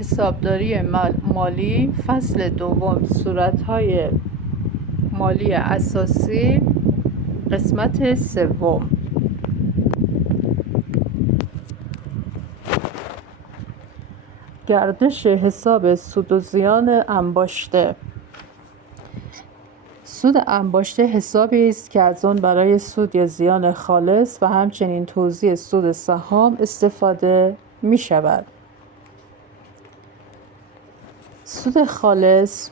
حسابداری مالی فصل دوم صورت‌های مالی اساسی قسمت سوم. گردش حساب سود و زیان انباشته. سود انباشته حسابی است که از آن برای سود یا زیان خالص و همچنین توزیع سود سهام استفاده می شود. سود خالص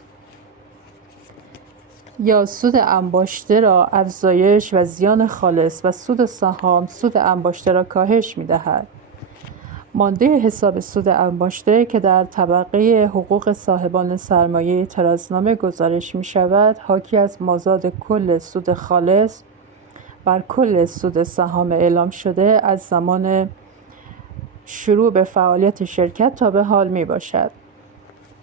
یا سود انباشته را افزایش و زیان خالص و سود سهام سود انباشته را کاهش می دهد. مانده حساب سود انباشته که در طبقه حقوق صاحبان سرمایه ترازنامه گزارش می شود، حاکی از مازاد کل سود خالص بر کل سود سهام اعلام شده از زمان شروع به فعالیت شرکت تا به حال می باشد.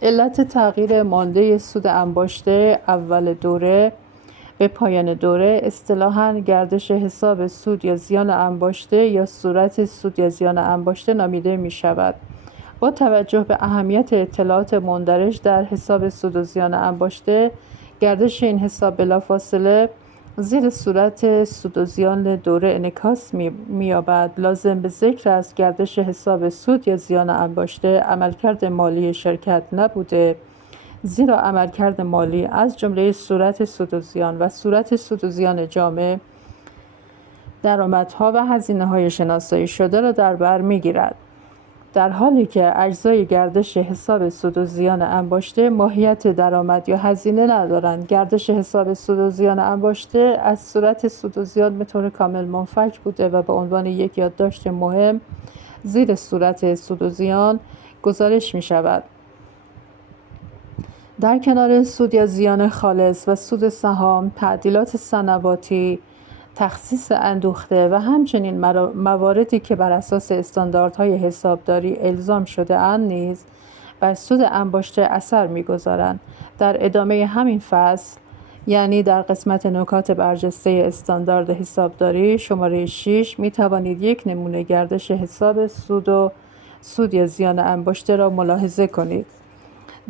علت تغییر مانده سود انباشته اول دوره به پایان دوره اصطلاحاً گردش حساب سود یا زیان انباشته یا صورت سود یا زیان انباشته نامیده می شود. با توجه به اهمیت اطلاعات مندرج در حساب سود و زیان انباشته، گردش این حساب بلافاصله زیر صورت سود و زیان دوره انعکاس می‌یابد. لازم به ذکر است گردش حساب سود یا زیان انباشته عملکرد مالی شرکت نبوده، زیرا عملکرد مالی از جمله صورت سود و زیان و صورت سود و زیان جامع درآمدها و هزینه‌های شناسایی شده را در بر می‌گیرد. در حالی که اجزای گردش حساب سود و زیان انباشته ماهیت درآمد یا هزینه ندارند، گردش حساب سود و زیان انباشته از صورت سود و زیان به طور کامل منفک بوده و به عنوان یک یادداشت مهم زیر صورت سود و زیان گزارش می شود. در کنار سود یا زیان خالص و سود سهام، تعدیلات سنواتی، تخصیص اندوخته و همچنین مواردی که بر اساس استانداردهای حسابداری الزام شده اند نیز بر سود انباشته اثر می‌گذارند. در ادامه همین فصل، یعنی در قسمت نکات برجسته استاندارد حسابداری شماره 6، می‌توانید یک نمونه گردش حساب سود یا زیان انباشته را ملاحظه کنید.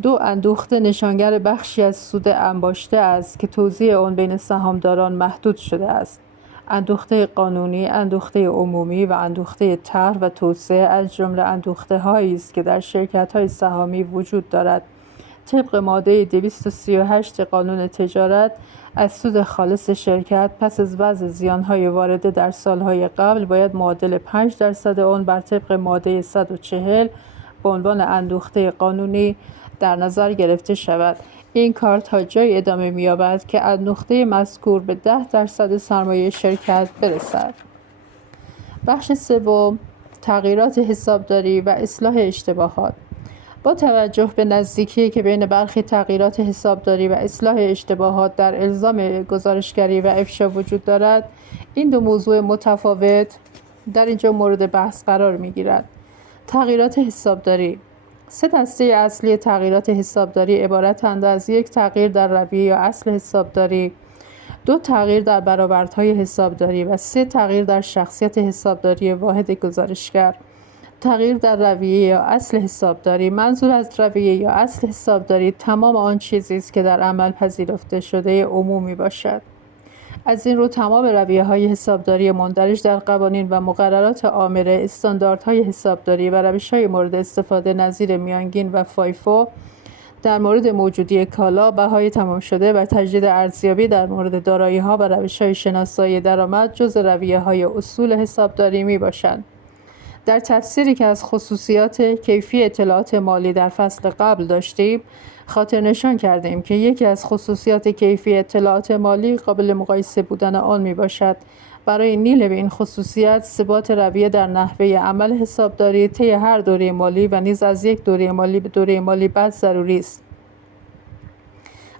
2 اندوخته نشانگر بخشی از سود انباشته است که توزیع آن بین سهامداران محدود شده است. اندوخته قانونی، اندوخته عمومی و اندوخته طرح و توسعه از جمله اندوخته‌هایی است که در شرکت‌های سهامی وجود دارد. طبق ماده 238 قانون تجارت، از سود خالص شرکت پس از وضع زیان‌های وارده در سال‌های قبل باید معادل 5% آن بر طبق ماده 140 به عنوان اندوخته قانونی در نظر گرفته شود. این کار تا جای ادامه می‌یابد که اندوخته مذکور به 10% سرمایه شرکت برسد. بخش سوم، تغییرات حسابداری و اصلاح اشتباهات. با توجه به نزدیکی که بین برخی تغییرات حسابداری و اصلاح اشتباهات در الزام گزارشگری و افشا وجود دارد، این دو موضوع متفاوت در اینجا مورد بحث قرار می‌گیرد. تغییرات حسابداری. 3 دسته اصلی تغییرات حسابداری عبارتند از 1 تغییر در رویه یا اصل حسابداری، 2 تغییر در برآوردهای حسابداری و 3 تغییر در شخصیت حسابداری واحد گزارشگر. تغییر در رویه یا اصل حسابداری. منظور از رویه یا اصل حسابداری تمام آن چیزی است که در عمل پذیرفته شده عمومی باشد. از این رو تمام رویه‌های حسابداری مندرج در قوانین و مقررات آمره، استانداردهای حسابداری و روش‌های مورد استفاده نظیر میانگین و فایفو در مورد موجودی کالا، بهای تمام شده و تجدید ارزیابی در مورد دارایی‌ها و روش‌های شناسایی درآمد جزء رویه‌های اصول حسابداری میباشند. در تفسیری که از خصوصیات کیفی اطلاعات مالی در فصل قبل داشتیم، خاطر نشان کردیم که یکی از خصوصیات کیفی اطلاعات مالی قابل مقایسه بودن آن می باشد. برای نیل به این خصوصیت، ثبات رویه در نحوه عمل حسابداری طی هر دوره مالی و نیز از یک دوره مالی به دوره مالی بعد ضروری است.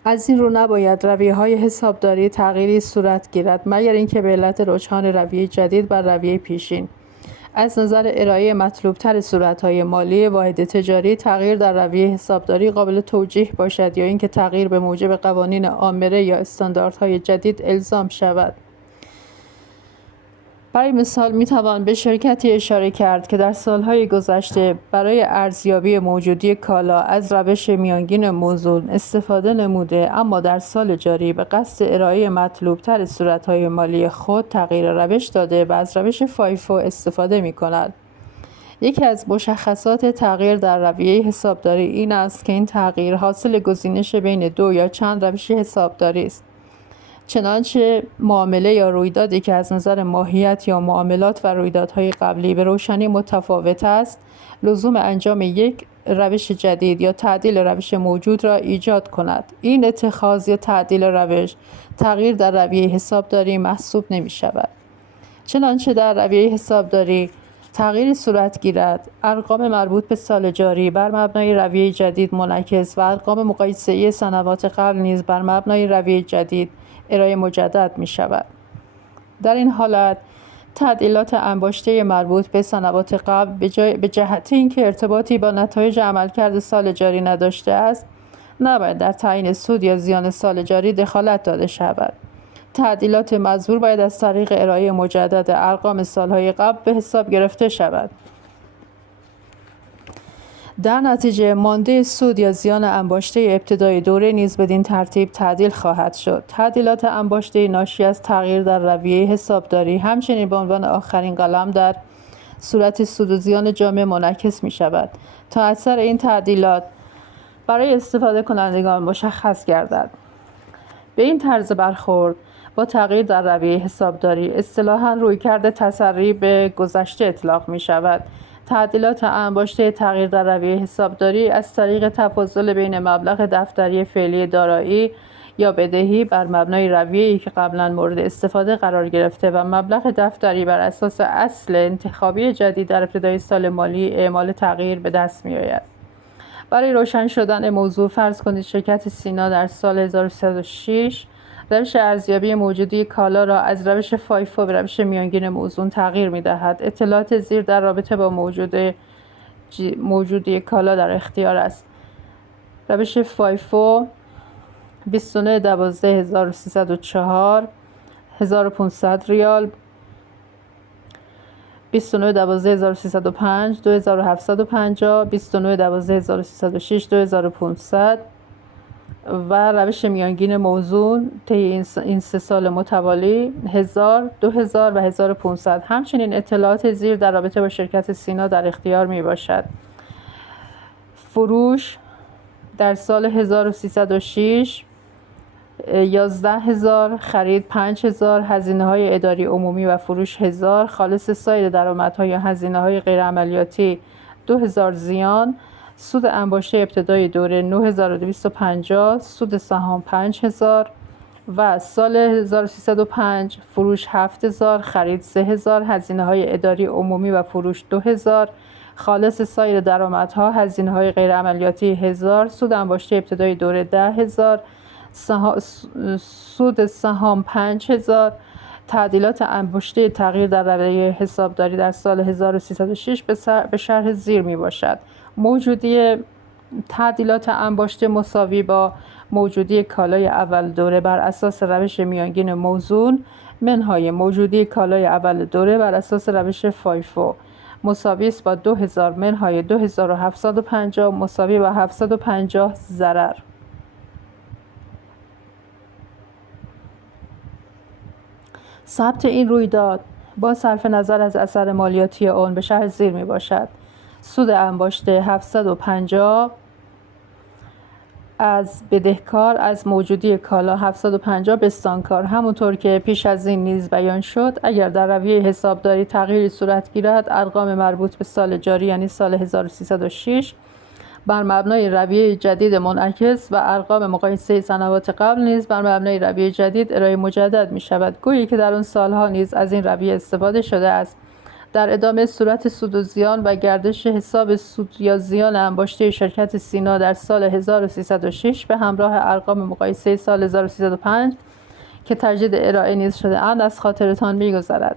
از این رو نباید رویه‌های حسابداری تغییری صورت گیرد مگر اینکه به علت رجحان رویه جدید بر رویه پیشین. از نظر ارائه مطلوب‌تر صورت‌های مالی واحد تجاری، تغییر در رویه حسابداری قابل توجیه باشد یا اینکه تغییر به موجب قوانین آمره یا استانداردهای جدید الزام شود. برای مثال میتوان به شرکتی اشاره کرد که در سالهای گذشته برای ارزیابی موجودی کالا از روش میانگین موزون استفاده نموده، اما در سال جاری به قصد ارائه مطلوب‌تر صورتهای مالی خود تغییر روش داده و از روش فایفو استفاده می‌کند. یکی از مشخصات تغییر در رویه حسابداری این است که این تغییر حاصل گزینش بین دو یا چند روش حسابداری است. چنانچه معامله یا رویدادی که از نظر ماهیت یا معاملات و رویدادهای قبلی به روشنی متفاوت است، لزوم انجام یک روش جدید یا تعدیل روش موجود را ایجاد کند. این اتخاذ یا تعدیل روش تغییر در رویه حسابداری محسوب نمی شود. چنانچه در رویه حسابداری تغییری صورت گیرد، ارقام مربوط به سال جاری بر مبنای رویه جدید منعکس و ارقام مقایسه‌ای سنوات قبل نیز بر مبنای رویه جدید ارائه مجدد می شود. در این حالت تعدیلات انباشته مربوط به سنوات قبل به جهت اینکه ارتباطی با نتایج عملکرد سال جاری نداشته است، نباید در تعیین سود یا زیان سال جاری دخالت داده شود. تعدیلات مزبور باید از طریق ارائه مجدد ارقام سالهای قبل به حساب گرفته شود. در نتیجه مانده سود یا زیان انباشته ابتدای دوره نیز بدین ترتیب تعدیل خواهد شد. تعدیلات انباشته ناشی از تغییر در رویه حسابداری همچنین به عنوان آخرین قلم در صورت سود و زیان جامع منعکس می شود تا اثر این تعدیلات برای استفاده کنندگان مشخص گردد. به این طرز برخورد با تغییر در رویه حسابداری اصطلاحاً رویکرد تسری به گذشته اطلاق می شود. تعدیلات انباشته تغییر در رویه حسابداری از طریق تفاضل بین مبلغ دفتری فعلی دارایی یا بدهی بر مبنای رویه‌ای که قبلا مورد استفاده قرار گرفته و مبلغ دفتری بر اساس اصل انتخابی جدید در ابتدای سال مالی اعمال تغییر به دست می‌آید. برای روشن شدن موضوع فرض کنید شرکت سینا در سال 1306 روش ارزیابی موجودی کالا را از روش فایفو به روش میانگین موزون تغییر می‌دهد. اطلاعات زیر در رابطه با موجودی کالا در اختیار است. روش فایفو 29/12/1304 1500 ریال، 29/12/1305 2750، 29/12/1306 2500 و روش میانگین موزون طی این 3 سال متوالی 1000، 2000 و 1500. همچنین اطلاعات زیر در رابطه با شرکت سینا در اختیار می باشد. فروش در سال 1306 11,000، خرید 5,000، هزینه‌های اداری عمومی و فروش 1000، خالص سایر درآمدها یا هزینه‌های غیر عملیاتی 2000 زیان، سود انباشته ابتدای دوره 9250، سود سهام 5000 و سال 1305 فروش 7000، خرید 3000، هزینه‌های اداری عمومی و فروش 2000، خالص سایر درآمدها، هزینه‌های غیر عملیاتی 1000، سود انباشته ابتدای دوره 10000، سود سهام 5000. تعدیلات انباشته تغییر در رویه حسابداری در سال 1306 به شرح زیر می باشد. موجودی تعدیلات انباشته مساوی با موجودی کالای اول دوره بر اساس روش میانگین موزون منهای موجودی کالای اول دوره بر اساس روش فایفو مساوی است با 2000 منهای 2750 مساوی با 750 ضرر. ثبت این رویداد با صرف نظر از اثر مالیاتی آن به شرح زیر می باشد. سود انباشته 750 از بدهکار از موجودی کالا 750 بستانکار. همونطور که پیش از این نیز بیان شد، اگر در رویه حسابداری تغییری صورت گیرد، ارقام مربوط به سال جاری یعنی سال 1306 بر مبنای رویه جدید منعکس و ارقام مقایسه سنوات قبل نیز بر مبنای رویه جدید ارائه مجدد می شود، گویی که در آن سالها نیز از این رویه استفاده شده است. در ادامه صورت سود و زیان و گردش حساب سود یا زیان انباشته شرکت سینا در سال 1306 به همراه ارقام مقایسه سال 1305 که تجدید ارائه نیز شده اند از خاطرتان می‌گذرد.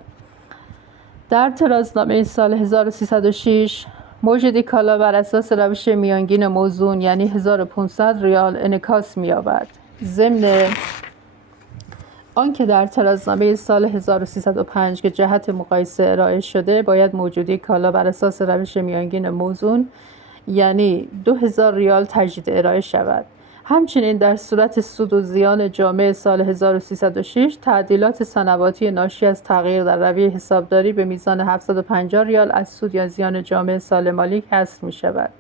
در ترازنامه سال 1306 موجودی کالا بر اساس روش میانگین موزون یعنی 1500 ریال انعکاس می‌یابد. ضمن آنکه در طرازنامه سال 1305 که جهت مقایسه ارائه شده باید موجودی کالا بر اساس روش میانگین موزون یعنی 2000 ریال تجدید ارائه شود. همچنین در صورت سود و زیان جامع سال 1306 تعدیلات سنواتی ناشی از تغییر در رویه حسابداری به میزان 750 ریال از سود یا زیان جامع سال مالی کسر می شود.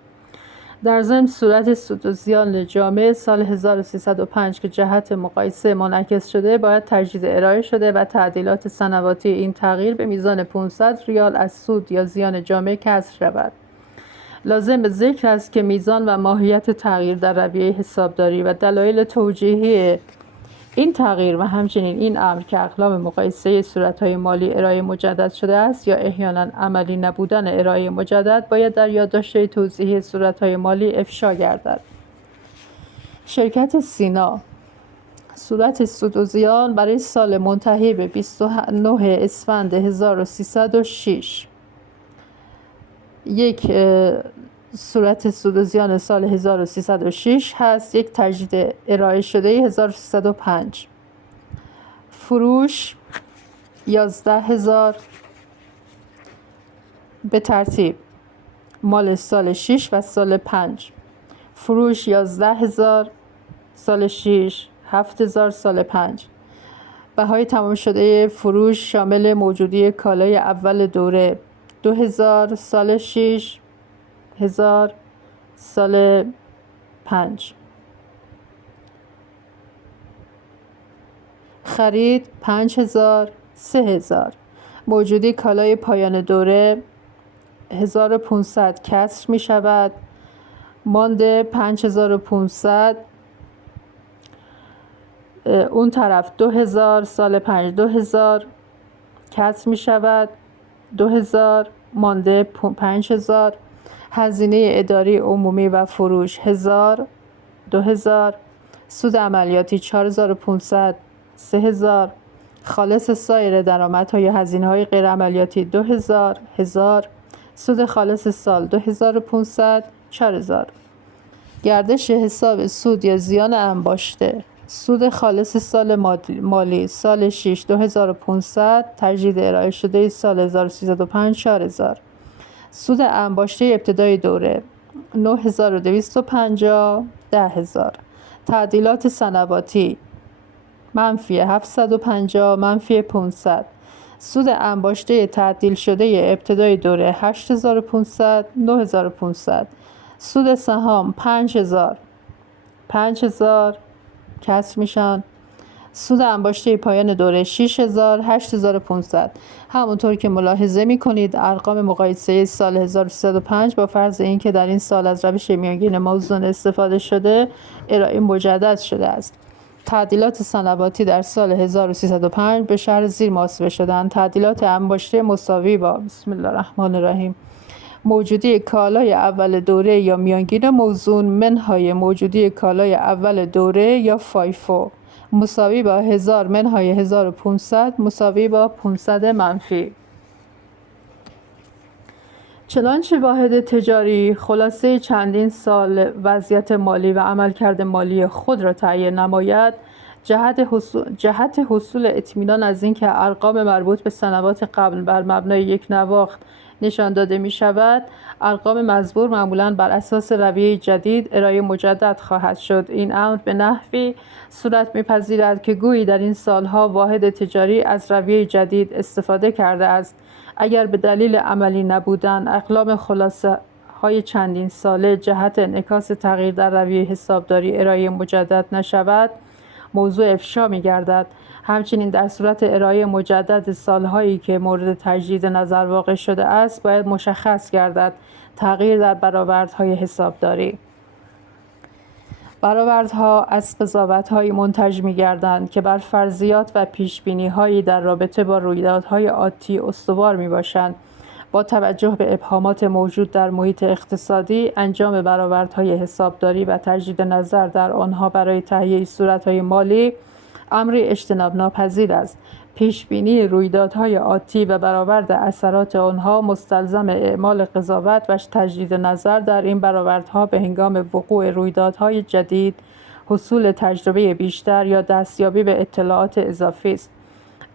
در ضمن صورت سود و زیان جامع سال 1305 که جهت مقایسه منعکس شده باید تجدید ارائه شده و تعدیلات سنواتی این تغییر به میزان 500 ریال از سود یا زیان جامع کسر شود. لازم به ذکر است که میزان و ماهیت تغییر در رویه حسابداری و دلایل توجیهی این تغییر و همچنین این امر که اقلام مقایسه صورت‌های مالی ارائه مجدد شده است یا احیانا عملی نبودن ارائه مجدد باید در یادداشت توضیحی صورت‌های مالی افشا گردد. شرکت سینا صورت سود و زیان برای سال منتهی به 29 اسفند 1306 یک صورت سود و زیان سال 1306 هست. یک تجدید ارائه شده 1305 فروش 11000 به ترتیب مال سال 6 و سال 5. فروش 11000 سال 6 7000 سال 5. بهای تمام شده فروش شامل موجودی کالای اول دوره 2000 سال 6 1000 سال 5. خرید 5000 3000. موجودی کالای پایان دوره 1500 کسر می شود. مانده 5500. اون طرف 2000 سال 5 2000 کسر می شود. 2000 مانده 5000. هزینه اداری عمومی و فروش 1000 2000. سود عملیاتی 4500 3000. خالص سایر درآمدهای هزینه‌های غیر عملیاتی 2000 1000. سود خالص سال 2500 4000. گردش حساب سود یا زیان انباشته. سود خالص سال مالی سال 6 2500 تجدید ارائه شده سال 1305 4000. سود انباشته ابتدای دوره 9250 10000. تعدیلات سنواتی منفی 750 منفی 500. سود انباشته تعدیل شده ابتدای دوره 8500 9500. سود سهام 5000 کسر میشن. سود انباشته پایان دوره 6000 8500. همونطور که ملاحظه میکنید ارقام مقایسه سال 1305 با فرض اینکه در این سال از روش میانگین موزون استفاده شده ارائه مجدد شده است. تعدیلات سنواتی در سال 1305 به شرح زیر محاسبه شدند. تعدیلات انباشته مساوی با بسم الله الرحمن الرحیم موجودی کالای اول دوره یا میانگین موزون منهای موجودی کالای اول دوره یا فایفو مساوی با 1000 منهای 1500 مساوی با 500 منفی. چنانچه واحد تجاری خلاصه چندین سال وضعیت مالی و عملکرد مالی خود را تعیین نماید، جهت حصول اطمینان از اینکه ارقام مربوط به سنوات قبل بر مبنای یک نواخت نشان داده می شود، ارقام مزبور معمولاً بر اساس رویه جدید ارائه مجدد خواهد شد. این امر به نحوی صورت می‌پذیرد که گویی در این سالها واحد تجاری از رویه جدید استفاده کرده است. اگر به دلیل عملی نبودن اقلام خلاصه های چندین ساله جهت انعکاس تغییر در رویه حسابداری ارائه مجدد نشود، موضوع افشا می گردد. همچنین در صورت ارائه مجدد سالهایی که مورد تجدید نظر واقع شده است باید مشخص گردد تغییر در برآوردهای حسابداری. برآوردها از قضاوت‌هایی منتج می‌گردند که بر فرضیات و پیش‌بینی‌هایی در رابطه با رویدادهای آتی استوار می‌باشند. با توجه به ابهامات موجود در محیط اقتصادی، انجام برآوردهای حسابداری و تجدید نظر در آنها برای تهیه صورت‌های مالی امری اجتناب ناپذیر است. پیشبینی رویدادهای آتی و برآورد اثرات آنها مستلزم اعمال قضاوت و تجدید نظر در این برآوردها به هنگام وقوع رویدادهای جدید، حصول تجربه بیشتر یا دستیابی به اطلاعات اضافی است.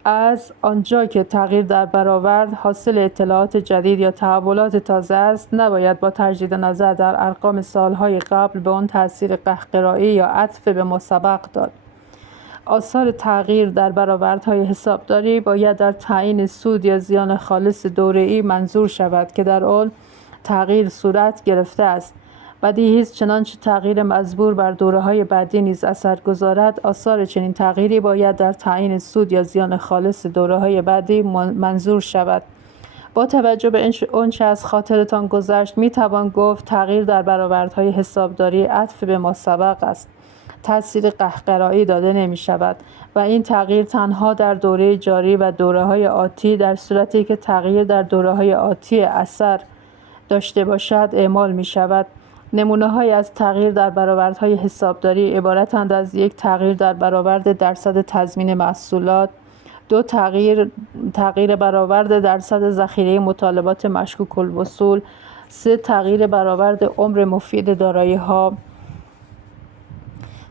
از آنجا که تغییر در برآورد حاصل اطلاعات جدید یا تحولات تازه است، نباید با تجدید نظر در ارقام سالهای قبل به آن تأثیر قهقرایی یا عطف به ما سبق داد. آثار تغییر در برآوردهای حسابداری باید در تعیین سود یا زیان خالص دوره‌ای منظور شود که در آن تغییر صورت گرفته است. بدیهی است چنانچه تغییر مزبور بر دوره‌های بعدی نیز اثر گذارد، آثار چنین تغییری باید در تعیین سود یا زیان خالص دوره‌های بعدی منظور شود. با توجه به آنچه از خاطرتان گذشت، میتوان گفت تغییر در برآوردهای حسابداری عطف به ماسبق است. تأثیر قهقرایی داده نمی شود و این تغییر تنها در دوره جاری و دوره‌های آتی در صورتی که تغییر در دوره‌های آتی اثر داشته باشد اعمال می شود. نمونه‌های از تغییر در برآوردهای حسابداری عبارتند از: یک، تغییر در برآورد درصد تضمین محصولات. دو، تغییر برآورد درصد ذخیره مطالبات مشکوک الوصول. سه، تغییر برآورد عمر مفید دارایی‌ها.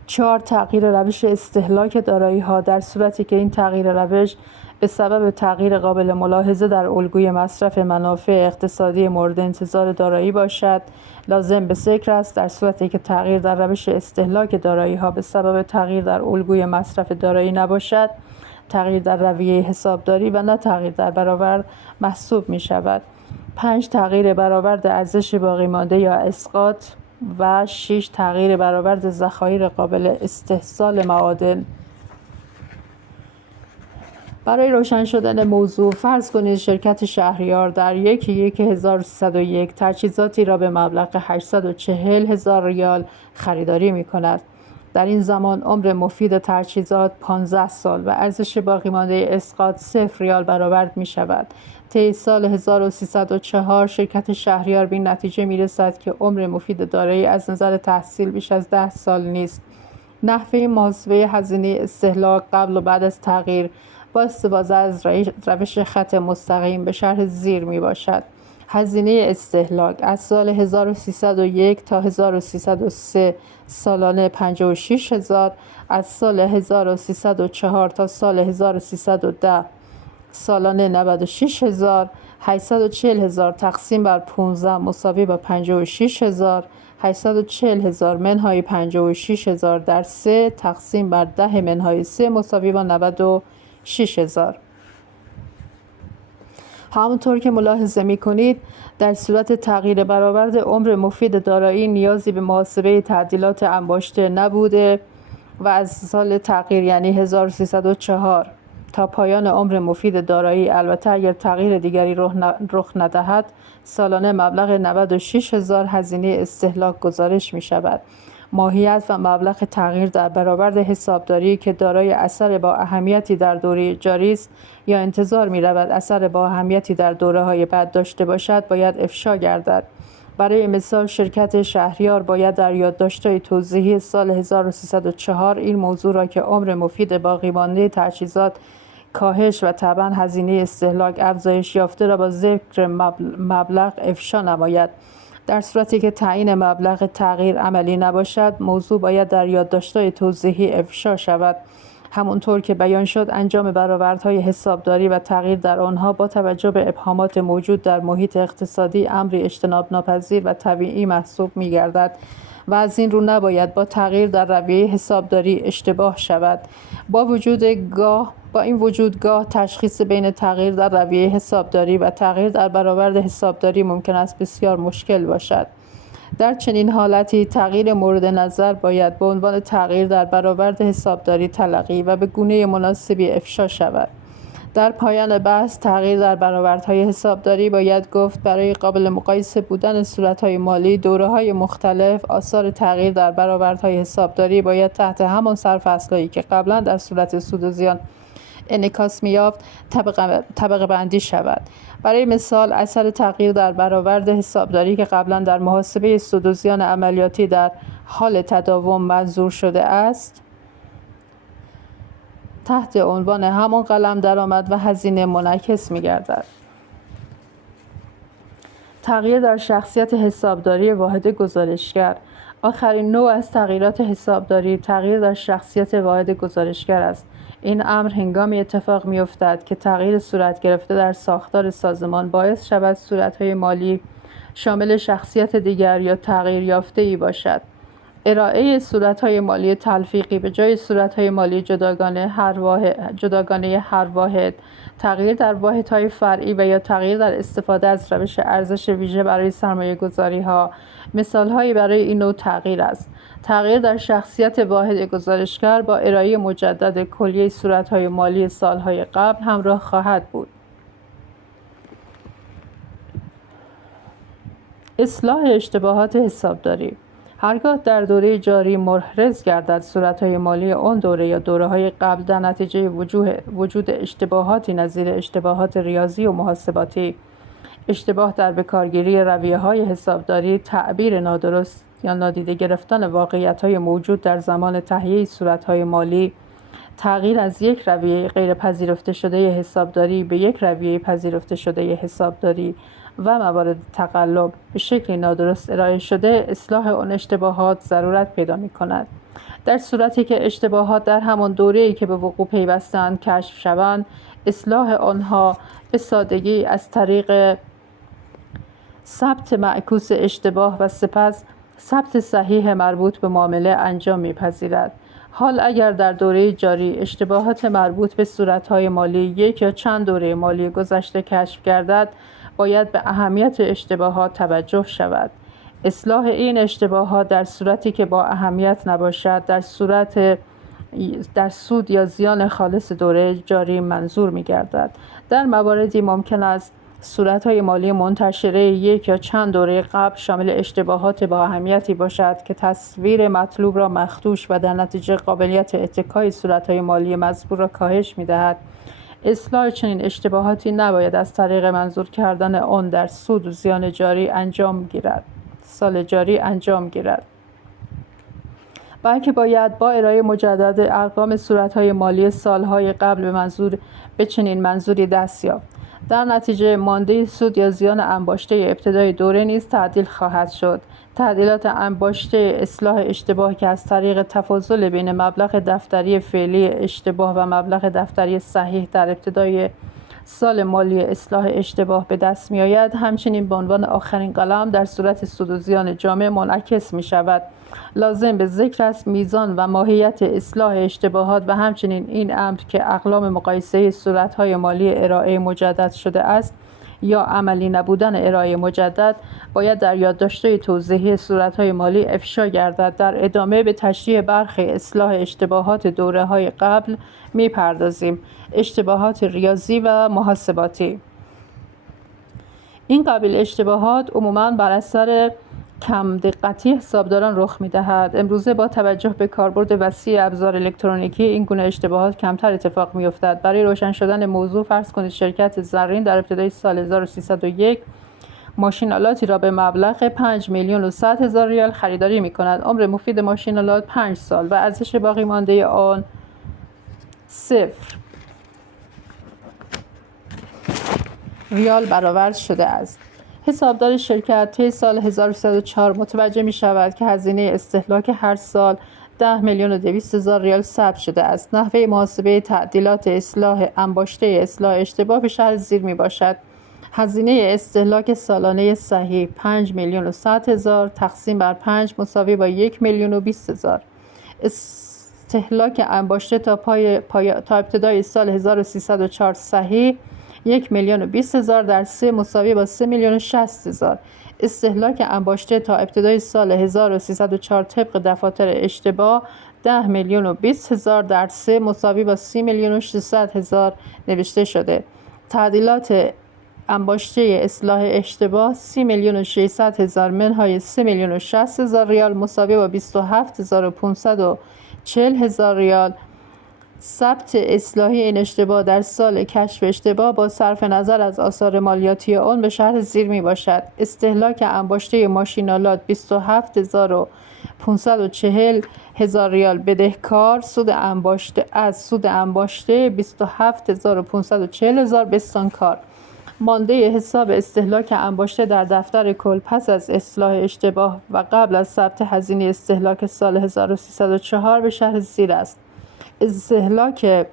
4، تغییر روش استهلاک دارایی‌ها در صورتی که این تغییر روش به سبب تغییر قابل ملاحظه در الگوی مصرف منافع اقتصادی مورد انتظار دارایی باشد. لازم به ذکر است در صورتی که تغییر در روش استهلاک دارایی‌ها به سبب تغییر در الگوی مصرف دارایی نباشد، تغییر در رویه حسابداری و نه تغییر در برآورد محسوب می شود. 5، تغییر برآورد ارزش باقی مانده یا اسقاط. و 6، تغییر برآورد ذخایر قابل استحصال معادن. برای روشن شدن موضوع فرض کنید شرکت شهریار در 1/1/1301 تجهیزاتی را به مبلغ 840,000 ریال خریداری می کند. در این زمان عمر مفید تجهیزات 15 سال و ارزش باقی مانده اسقاط 0 ریال برآورد می شود. طی سال 1304 شرکت شهریار به نتیجه می رسد که عمر مفید دارایی از نظر تحصیل بیش از 10 سال نیست. نحوه محاسبه هزینه استهلاک قبل و بعد از تغییر با استفاده از روش خط مستقیم به شرح زیر می باشد: هزینه استهلاک از سال 1301 تا 1303 سالانه 56,000، از سال 1304 تا سال 1310 سالانه 96,000. 840,000 تقسیم بر 15 مساوی با 56,000. 840,000 منهای 56,000 در 3 تقسیم بر 10 منهای 3 مساوی با 96,000. همونطور که ملاحظه می کنید در صورت تغییر برآورد عمر مفید دارایی نیازی به محاسبه تعدیلات انباشته نبوده و از سال تغییر یعنی 1304 تا پایان عمر مفید دارایی، البته اگر تغییر دیگری رخ ندهد، سالانه مبلغ 96,000 هزینه استهلاک گزارش می شود. ماهیت و مبلغ تغییر در برآورد حسابداری که دارای اثر با اهمیتی در دوره جاری است یا انتظار می رود اثر با اهمیتی در دوره‌های بعد داشته باشد باید افشا گردد. برای مثال شرکت شهریار باید در یادداشت‌های توضیحی سال 1304 این موضوع را که عمر مفید باقی مانده تجهیزات کاهش و طبعاً هزینه استهلاک افزایش یافته را با ذکر مبلغ افشا نماید. در صورتی که تعیین مبلغ تغییر عملی نباشد، موضوع باید در یادداشت‌های توضیحی افشا شود. همونطور که بیان شد، انجام برآوردهای حسابداری و تغییر در آنها با توجه به ابهامات موجود در محیط اقتصادی امری اجتناب ناپذیر و طبیعی محسوب می‌گردد و از این رو نباید با تغییر در رویه حسابداری اشتباه شود. با این وجود گاه تشخیص بین تغییر در رویه حسابداری و تغییر در برآورد حسابداری ممکن است بسیار مشکل باشد. در چنین حالتی تغییر مورد نظر باید به عنوان تغییر در برآورد حسابداری تلقی و به گونه مناسبی افشا شود. در پایان بحث تغییر در برآوردهای حسابداری باید گفت برای قابل مقایسه بودن صورت‌های مالی دوره‌های مختلف آثار تغییر در برآوردهای حسابداری باید تحت همان سرفصل‌هایی که قبلا در صورت سود و زیان انعکاس می‌یافت طبقه بندی شود. برای مثال اثر تغییر در برآورد حسابداری که قبلا در محاسبه سود و زیان عملیاتی در حال تداوم منظور شده است تحت عنوان همان قلم درآمد و هزینه منعکس می‌گردد. تغییر در شخصیت حسابداری واحد گزارشگر. آخرین نوع از تغییرات حسابداری تغییر در شخصیت واحد گزارشگر است. این امر هنگامی اتفاق می‌افتد که تغییر صورت گرفته در ساختار سازمان باعث شود صورت‌های مالی شامل شخصیت دیگر یا تغییر یافته‌ای باشد. ارائه صورت‌های مالی تلفیقی به جای صورت‌های مالی جداگانه هر واحد، تغییر در واحدهای فرعی و یا تغییر در استفاده از روش ارزش ویژه برای سرمایه‌گذاری‌ها مثال‌هایی برای این نوع تغییر است. تغییر در شخصیت واحد گزارشگر با ارائه مجدد کلیه صورت‌های مالی سال‌های قبل همراه خواهد بود. اصلاح اشتباهات حسابداری. هرگاه در دوره جاری محرز گردد صورت‌های مالی آن دوره یا دوره‌های قبل در نتیجه وجود اشتباهاتی نظیر اشتباهات ریاضی و محاسباتی، اشتباه در بکارگیری رویه‌های حسابداری، تعبیر نادرست یا نادیده گرفتن واقعیت‌های موجود در زمان تهیه صورت‌های مالی، تغییر از یک رویه غیر پذیرفته شده حسابداری به یک رویه پذیرفته شده حسابداری و موارد تقلب به شکلی نادرست ارائه شده، اصلاح آن اشتباهات ضرورت پیدا می‌کند. در صورتی که اشتباهات در همان دوره‌ای که به وقوع پیوستند کشف شوند، اصلاح آنها به سادگی از طریق ثبت معکوس اشتباه و سپس ثبت صحیح مربوط به معامله انجام می‌پذیرد. حال اگر در دوره جاری اشتباهات مربوط به صورت‌های مالی یک یا چند دوره مالی گذشته کشف گردد، باید به اهمیت اشتباهات توجه شود. اصلاح این اشتباهات در صورتی که با اهمیت نباشد، در سود یا زیان خالص دوره جاری منظور می‌گردد. در مواردی ممکن است صورت‌های مالی منتشره یک یا چند دوره قبل شامل اشتباهات با اهمیتی باشد که تصویر مطلوب را مخدوش و در نتیجه قابلیت اتکای صورت‌های مالی مذکور را کاهش می‌دهد. اصلاح چنین اشتباهاتی نباید از طریق منظور کردن آن در سود و زیان سال جاری انجام گیرد، بلکه باید با ارائه مجدد ارقام صورت‌های مالی سال‌های قبل به چنین منظوری دست یافت. در نتیجه مانده سود یا زیان انباشته ابتدای دوره نیز تعدیل خواهد شد. تعدیلات انباشته اصلاح اشتباه که از طریق تفاضل بین مبلغ دفتری فعلی اشتباه و مبلغ دفتری صحیح در ابتدای سال مالی اصلاح اشتباه به دست می آید، همچنین به عنوان آخرین قلم در صورت سود و زیان جامع منعکس می شود. لازم به ذکر است میزان و ماهیت اصلاح اشتباهات و همچنین این امر که اقلام مقایسه صورت‌های مالی ارائه مجدد شده است یا عملی نبودن ارائه مجدد باید در یادداشت‌های توضیحی صورت‌های مالی افشا گردد. در ادامه به تشریح برخی اصلاح اشتباهات دوره‌های قبل می‌پردازیم. اشتباهات ریاضی و محاسباتی. این قبیل اشتباهات عموماً بر اثر کم دقتی حسابداران رخ می‌دهد. امروزه با توجه به کاربرد وسیع ابزار الکترونیکی این گونه اشتباهات کمتر اتفاق می‌افتد. برای روشن شدن موضوع فرض کنید شرکت زرین در ابتدای سال 1301 ماشین‌آلاتی را به مبلغ 5,100,000 ریال خریداری می‌کند. عمر مفید ماشین‌آلات 5 سال و ارزش باقی مانده آن 0 ریال برآورد شده است. حسابدار شرکت طی سال 1304 متوجه می شود که هزینه استهلاک هر سال 10,200,000 ریال ثبت شده است. نحوه محاسبه تعدیلات اصلاح انباشته اصلاح اشتباه به شرح زیر می باشد: هزینه استهلاک سالانه صحیح 5,100,000 تقسیم بر 5 مساوی با 1,020,000. استهلاک انباشته تا ابتدای سال 1304 صحیح 1,020,000 در 3 مساوی با 3,060,000. استهلاک انباشته تا ابتدای سال 1304 طبق دفاتر اشتباه 10,020,000 در 3 مساوی با 30,600,000 نوشته شده. تعدیلات انباشته اصلاح اشتباه 30,600,000 منهای 3,060,000 ریال مساوی با 27,540,000 ریال. ثبت اصلاحی این اشتباه در سال کشف اشتباه با صرف نظر از آثار مالیاتی آن به شرح زیر می باشد: استهلاک انباشته ماشین‌آلات 27,540,000 ریال بدهکار، سود انباشته 27,540,000 بستانکار. مانده حساب استهلاک انباشته در دفتر کل پس از اصلاح اشتباه و قبل از ثبت هزینه استهلاک سال 1304 به شرح زیر است: استهلاک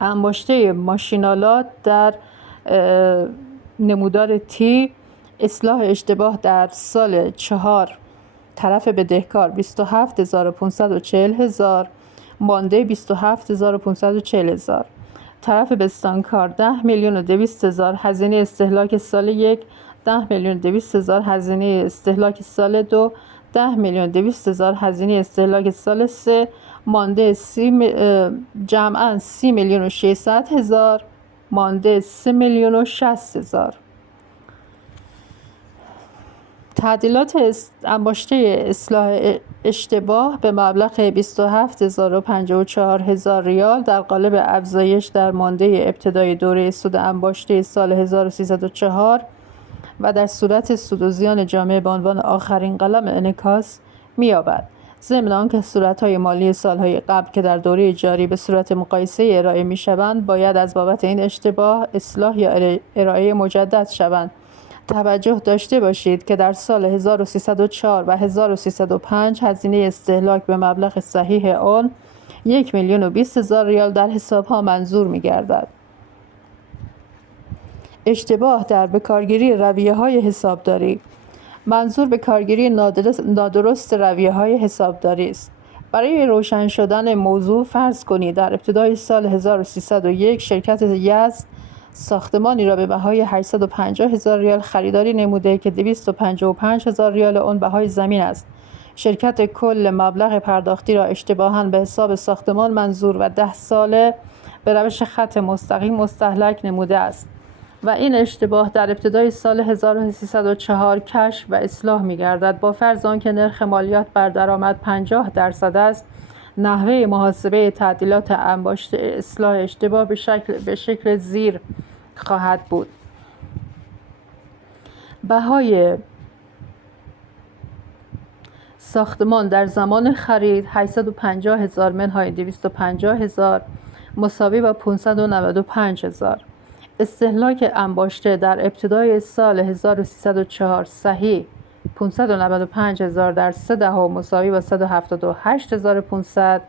انباشته ماشین‌آلات در نمودار تی، اصلاح اشتباه در سال 4 طرف بدهکار 27,540,000، مانده 27,540,000. طرف بستانکار 10,200,000 هزینه استهلاک سال 1، 10,200,000 هزینه استهلاک سال 2، 10,200,000 هزینه استهلاک سال 3، مانده جمعاً 30,600,000، مانده 3,060,000. تعدیلات انباشته اصلاح اشتباه به مبلغ 27,054,000 ریال در قالب افزایش در مانده ابتدای دوره سود انباشته سال 1304 و در صورت سود و زیان جامع به عنوان آخرین قلم انعکاس می‌یابد. ضمن آنکه صورت‌های مالی سال‌های قبل که در دوره جاری به صورت مقایسه ارائه می‌شوند باید از بابت این اشتباه اصلاح یا ارائه مجدد شوند. توجه داشته باشید که در سال 1304 و 1305 هزینه استهلاک به مبلغ صحیح آن 1,020,000 ریال در حساب‌ها منظور می‌گردد. اشتباه در بکارگیری رویه‌های حسابداری. منظور به کارگیری نادرست رویه‌های حسابداری است. برای روشن شدن موضوع فرض کنید در ابتدای سال 1301 شرکت یزد ساختمانی را به بهای 850,000 ریال خریداری نموده که 255,000 ریال آن بهای زمین است. شرکت کل مبلغ پرداختی را اشتباهاً به حساب ساختمان منظور و 10 ساله به روش خط مستقیم مستهلک نموده است و این اشتباه در ابتدای سال 1304 کشف و اصلاح می‌گردد. با فرض آنکه نرخ مالیات بر درآمد 50% است، نحوه محاسبه تعدیلات انباشته اصلاح اشتباه به شکل زیر خواهد بود: بهای ساختمان در زمان خرید 850,000 منهای 250,000 مساوی با 595,000. استهلاک انباشته در ابتدای سال 1304 صحیح 595,000 در 3/10 مساوی با 178,500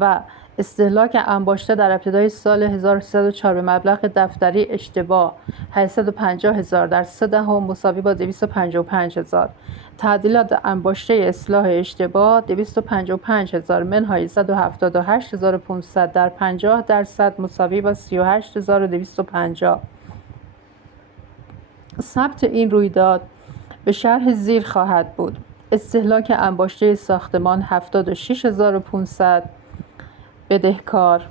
و استهلاک انباشته در ابتدای سال 1304 به مبلغ دفتری اشتباه 850,000 در 3/10 مساوی با 255,000. تعدیلات انباشته اصلاح اشتباه 255,000 منهای 178,500 در 50% مساوی با 38,250. ثبت این رویداد به شرح زیر خواهد بود: استهلاک انباشته ساختمان 76,500، بدهکار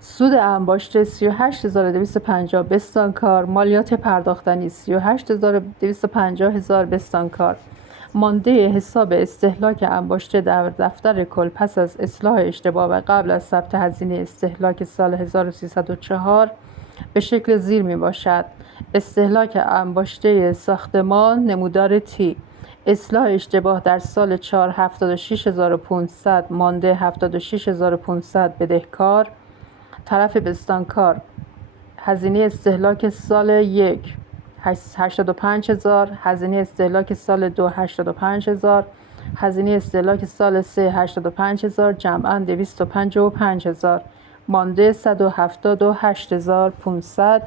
سود انباشته 38,250، بستانکار مالیات پرداختنی 38,250,000، بستانکار مانده حساب استهلاک انباشته در دفتر کل پس از اصلاح اشتباه و قبل از ثبت هزینه استهلاک سال 1304 به شکل زیر می باشد: استهلاک انباشته ساختمان نمودار تی، اصلاح اشتباه در سال 4 76,500، مانده 76,500، بدهکار طرف بستانکار هزینه استهلاک سال 1 85,000، هزینه استهلاک سال 2 85,000، هزینه استهلاک سال 3 85,000، جمعاً 255,000، مانده 178,500،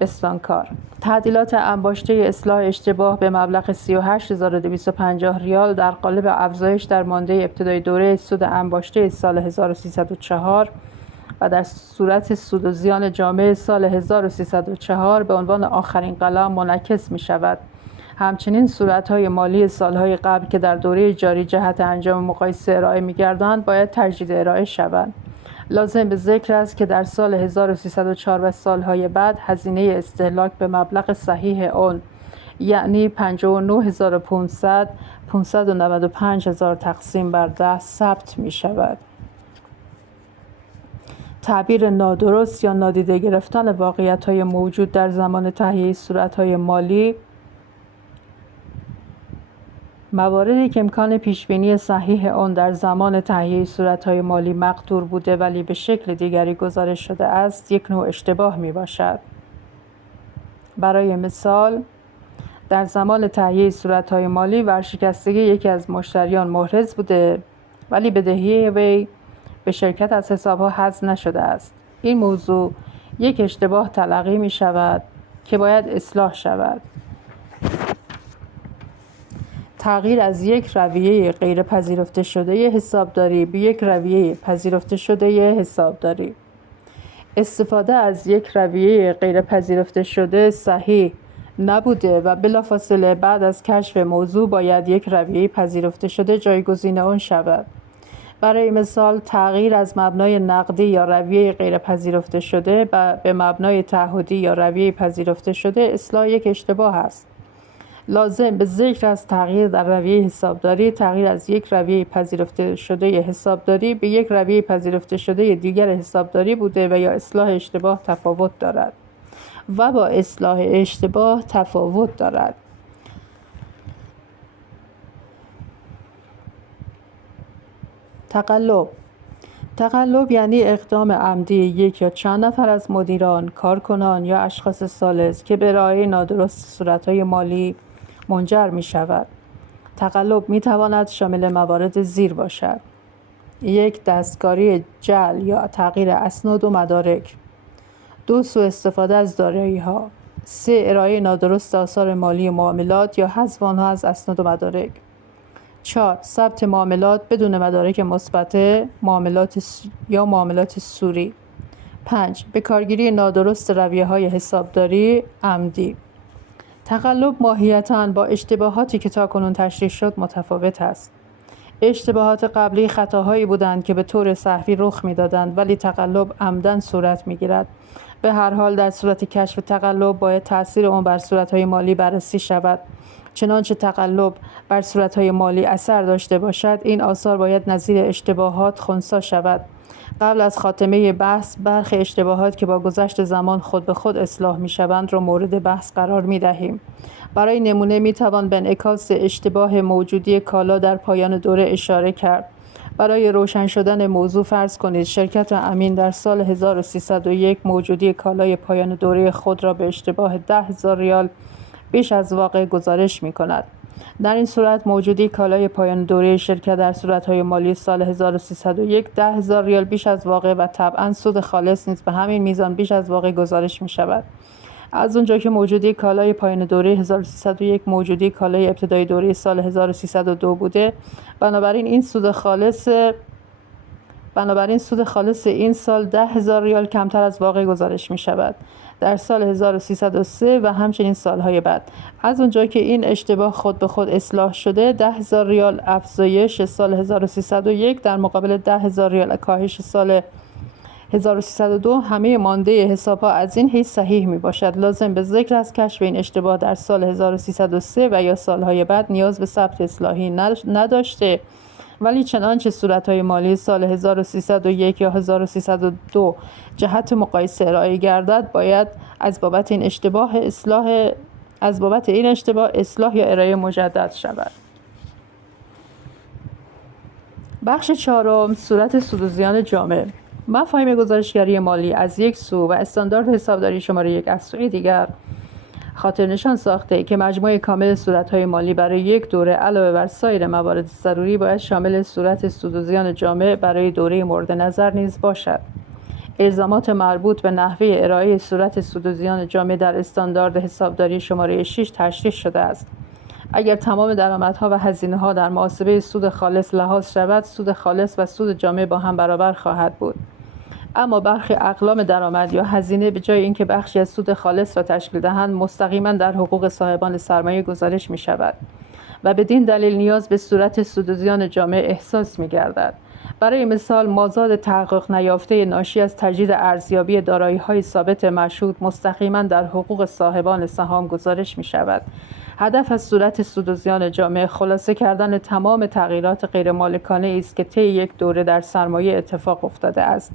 بستانکار. تعدیلات انباشته اصلاح اشتباه به مبلغ 38,250 ریال در قالب افزایش در مانده ابتدای دوره سود انباشته سال 1304 و در صورت سود و زیان جامع سال 1304 به عنوان آخرین قلم منعکس می شود. همچنین صورت‌های مالی سال‌های قبل که در دوره جاری جهت انجام مقایسه ارائه می‌گردند باید تجدید ارائه شوند. لازم به ذکر است که در سال 1304 و سال‌های بعد هزینه استهلاک به مبلغ صحیح آن یعنی 59,500 595,000 تقسیم بر 10 ثبت می‌شود. تعبیر نادرست یا نادیده گرفتن واقعیت‌های موجود در زمان تهیه صورت‌های مالی مواردی که امکان پیشبینی صحیح آن در زمان تهیه صورت‌های مالی مقدور بوده ولی به شکل دیگری گزارش شده است، یک نوع اشتباه میباشد. برای مثال، در زمان تهیه صورت‌های مالی ورشکستگی یکی از مشتریان محرز بوده ولی بدهی وی به شرکت از حسابها حذف نشده است. این موضوع یک اشتباه تلقی می شود که باید اصلاح شود. تغییر از یک رویه غیر پذیرفته شده حسابداری به یک رویه پذیرفته شده حسابداری. استفاده از یک رویه غیر پذیرفته شده صحیح نبوده و بلافاصله بعد از کشف موضوع باید یک رویه پذیرفته شده جایگزین آن شود. برای مثال، تغییر از مبنای نقدی یا رویه غیر پذیرفته شده به مبنای تعهدی یا رویه پذیرفته شده اصلاح یک اشتباه است. لازم به ذکر از تغییر در رویه حسابداری، تغییر از یک رویه پذیرفته شده حسابداری به یک رویه پذیرفته شده دیگر حسابداری بوده و یا اصلاح اشتباه تفاوت دارد و با اصلاح اشتباه تفاوت دارد. تقلب یعنی اقدام عمدی یک یا چند نفر از مدیران، کارکنان یا اشخاص ثالث که به رعایت نادرست صورت‌های مالی منجر می شود. تقلب می تواند شامل موارد زیر باشد: 1. دستکاری جعل یا تغییر اسناد و مدارک. 2. سوء استفاده از دارایی‌ها. 3. ارائه نادرست آثار مالی معاملات یا حذف آنها از اسناد و مدارک. 4. ثبت معاملات بدون مدارک مثبته، معاملات سوری. 5. به کارگیری نادرست رویه‌های حسابداری عمدی. تقلب ماهیتاً با اشتباهاتی که تاکنون تشریح شد متفاوت است. اشتباهات قبلی خطاهایی بودند که به طور سهوی رخ می‌دادند، ولی تقلب عمداً صورت می‌گیرد. به هر حال در صورت کشف تقلب باید تأثیر آن بر صورت‌های مالی بررسی شود. چنانچه تقلب بر صورت‌های مالی اثر داشته باشد، این آثار باید نظیر اشتباهات خنثی شود. قبل از خاتمه بحث، برخی اشتباهات که با گذشت زمان خود به خود اصلاح می‌شوند را مورد بحث قرار می‌دهیم. برای نمونه می‌توان به انعکاس اشتباه موجودی کالا در پایان دوره اشاره کرد. برای روشن شدن موضوع فرض کنید شرکت امین در سال 1301 موجودی کالای پایان دوره خود را به اشتباه 10,000 ریال بیش از واقع گزارش می‌کند. در این صورت موجودی کالای پایان دوره شرکت در صورت‌های مالی سال 1301 10,000 ریال بیش از واقع و طبعاً سود خالص نیز به همین میزان بیش از واقع گزارش می‌شود. از اونجا که موجودی کالای پایان دوره 1301 موجودی کالای ابتدای دوره سال 1302 بوده، بنابراین سود خالص این سال 10,000 ریال کمتر از واقع گزارش می شود در سال 1303 و همچنین سالهای بعد. از اونجا که این اشتباه خود به خود اصلاح شده، 10,000 ریال افزایش سال 1301 در مقابل 10,000 ریال کاهش سال 1302 همه مانده حساب‌ها از این حیث صحیح می باشد. لازم به ذکر از کشف این اشتباه در سال 1303 و یا سالهای بعد نیاز به ثبت اصلاحی نداشته، ولی چنانچه صورت‌های مالی سال 1301 یا 1302 جهت مقایسه ارائه گردد، باید از بابت این اشتباه اصلاح یا ارائه مجدد شود. بخش چهارم، صورت سود و زیان جامع. مفاهیم گزارشگری مالی از یک سو و استاندارد حسابداری شماره 1 از سوی دیگر خاطر نشان ساخته که مجموعه کامل صورت‌های مالی برای یک دوره علاوه بر سایر موارد ضروری باید شامل صورت سود و زیان جامع برای دوره مورد نظر نیز باشد. الزامات مربوط به نحوه ارائه صورت سود و زیان جامع در استاندارد حسابداری شماره 6 تشریح شده است. اگر تمام درآمدها و هزینه‌ها در محاسبه سود خالص لحاظ شود، سود خالص و سود جامع با هم برابر خواهد بود. اما برخی اقلام درآمد یا هزینه به جای اینکه بخشی از سود خالص را تشکیل دهند، مستقیما در حقوق صاحبان سرمایه گزارش می شود و بدین دلیل نیاز به صورت سود و زیان جامع احساس می گردد. برای مثال، مازاد تحقق نیافته ناشی از تجدید ارزیابی دارایی‌های ثابت مشهود مستقیما در حقوق صاحبان سهام گزارش می شود. هدف از صورت سود و زیان جامع خلاصه کردن تمام تغییرات غیر مالکانه است که طی یک دوره در سرمایه اتفاق افتاده است.